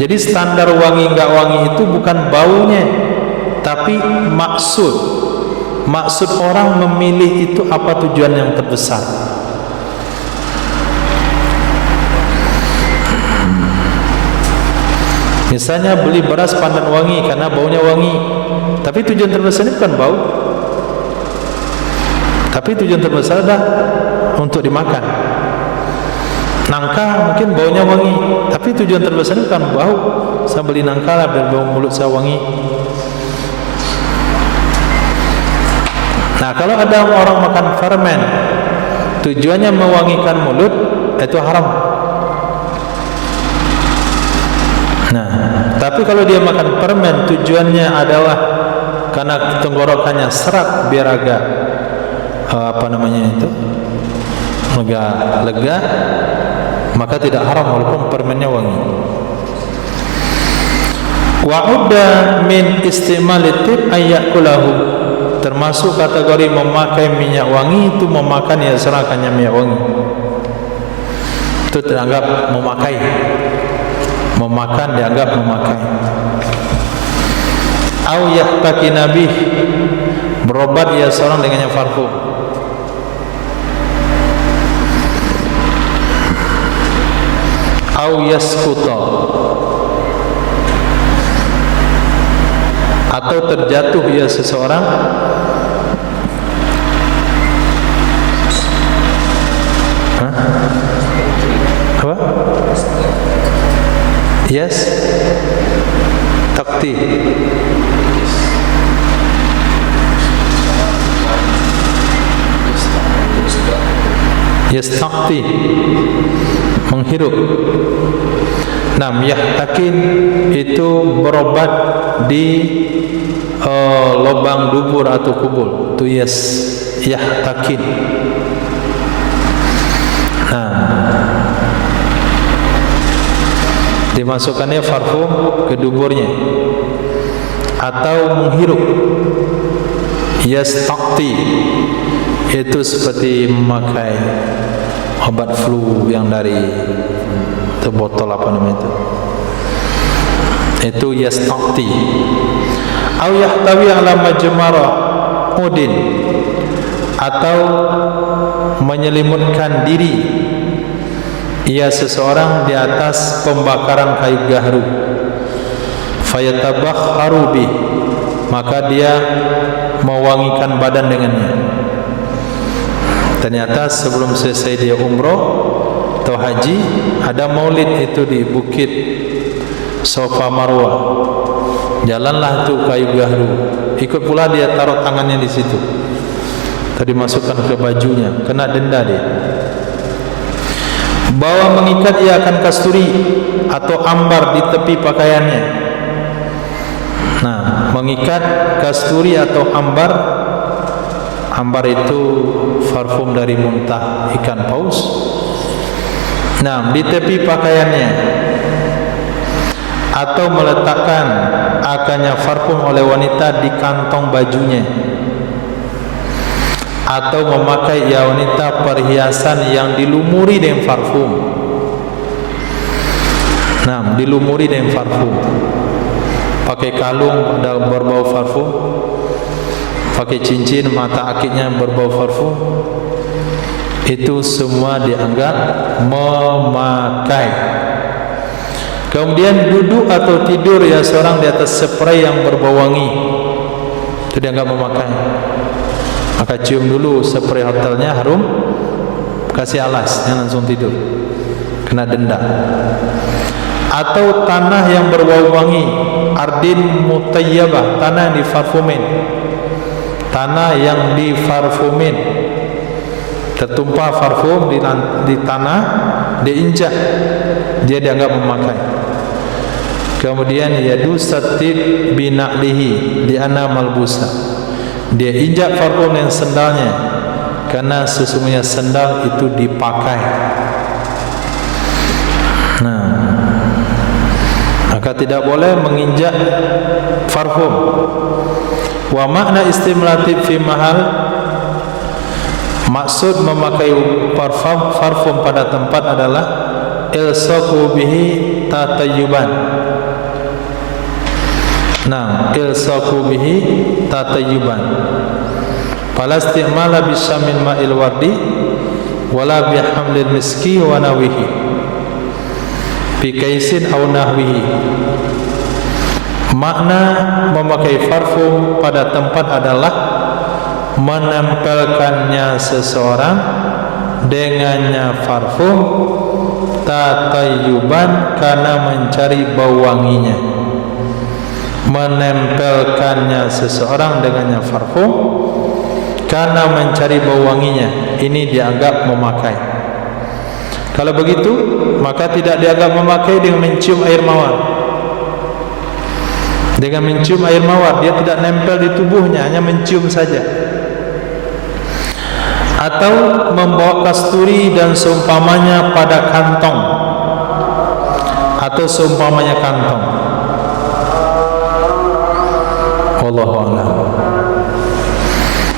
jadi standar wangi enggak wangi itu bukan baunya, tapi maksud orang memilih itu apa, tujuan yang terbesar. Misalnya beli beras pandan wangi karena baunya wangi, tapi tujuan terbesarnya bukan bau, tapi tujuan terbesar adalah untuk dimakan. Nangka mungkin baunya wangi, tapi tujuan terbesarnya bukan bau. Saya beli nangka lah biar bau mulut saya wangi. Nah, kalau ada orang makan fermen, tujuannya mewangikan mulut, itu haram. Nah, tapi kalau dia makan permen tujuannya adalah karena tenggorokannya serat biar agak lega, maka tidak haram walaupun permennya wangi. Wa udda min istimalitib ayyakulahu, termasuk kategori memakai minyak wangi itu memakan ya serakannya minyak wangi. Itu dianggap memakai. Memakan dianggap memakai. Au yahtaki nabih, berobat ya seorang dengannya parfum. Au yaskuta, atau terjatuh ya seseorang apa? Yes, takti. Yastakti, menghirup. Nam yahtakin itu berobat di lubang dubur atau kubul. Itu yahtakin. Nah, dimasukkannya parfum ke duburnya atau menghirup. Yastakti itu seperti memakai obat flu yang dari botol apa namanya itu yastakti. Au yahtawi ala majmara udin, atau menyelimutkan diri ia seseorang di atas pembakaran kayu gahru. Fayatabakharu bih, maka dia mewangikan badan dengannya. Ternyata sebelum selesai dia umroh atau haji, ada maulid itu di bukit Safa Marwah. Jalanlah tu kayu gahru, ikut pula dia taruh tangannya di situ. Tadi masukkan ke bajunya, kena denda dia. Bawa mengikat ia akan kasturi atau ambar di tepi pakaiannya. Nah, mengikat kasturi atau ambar. Ambar itu parfum dari muntah ikan paus. Nah, di tepi pakaiannya, atau meletakkan akannya parfum oleh wanita di kantong bajunya, atau memakai ya wanita perhiasan yang dilumuri dengan parfum. Nah, dilumuri dengan parfum. Pakai kalung berbau parfum, pakai cincin mata akiknya berbau parfum, itu semua dianggap memakai. Kemudian duduk atau tidur ya seorang di atas spray yang berbau wangi, itu dianggap memakai. Maka cium dulu spray hotelnya harum, kasih alas, jangan langsung tidur, kena denda. Atau tanah yang berbau wangi, ardin mutayyabah, tanah yang diparfumin. Tanah yang diparfumin, tertumpah parfum di tanah, diinjak, dia dianggap memakai. Kemudian yadu satib bina'lihi li'anna malbusa, dia injak parfum dengan sendalnya karena sesungguhnya sendal itu dipakai. Nah, maka tidak boleh menginjak parfum. Wa makna istimlatif fi mahal, maksud memakai parfum pada tempat adalah ilsaqu bihi tatayyuban. Nah, ilsaqu bihi tatayyuban. Fala istimala bisyamil ma'il wardi wala bihamlil miski wa nawihi bi kaisin aw nahwihi. Makna memakai parfum pada tempat adalah menempelkannya seseorang dengannya parfum tatayyuban, karena mencari bau wanginya. Menempelkannya seseorang dengannya parfum karena mencari bau wanginya, ini dianggap memakai. Kalau begitu, maka tidak dianggap memakai dengan mencium air mawar. Dengan mencium air mawar, dia tidak nempel di tubuhnya, hanya mencium saja. Atau membawa kasturi dan seumpamanya pada kantong, atau seumpamanya kantong. Wallahu a'lam.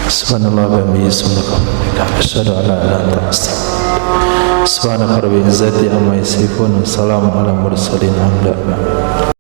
Subhanallah wa bihamdihi subhanallah. Asyhadu an la ilaha illa anta astaghfiruka. Subhanaka rabbil izzati amma yasifun. Wassalamu ala mursalin. Alhamdulillah.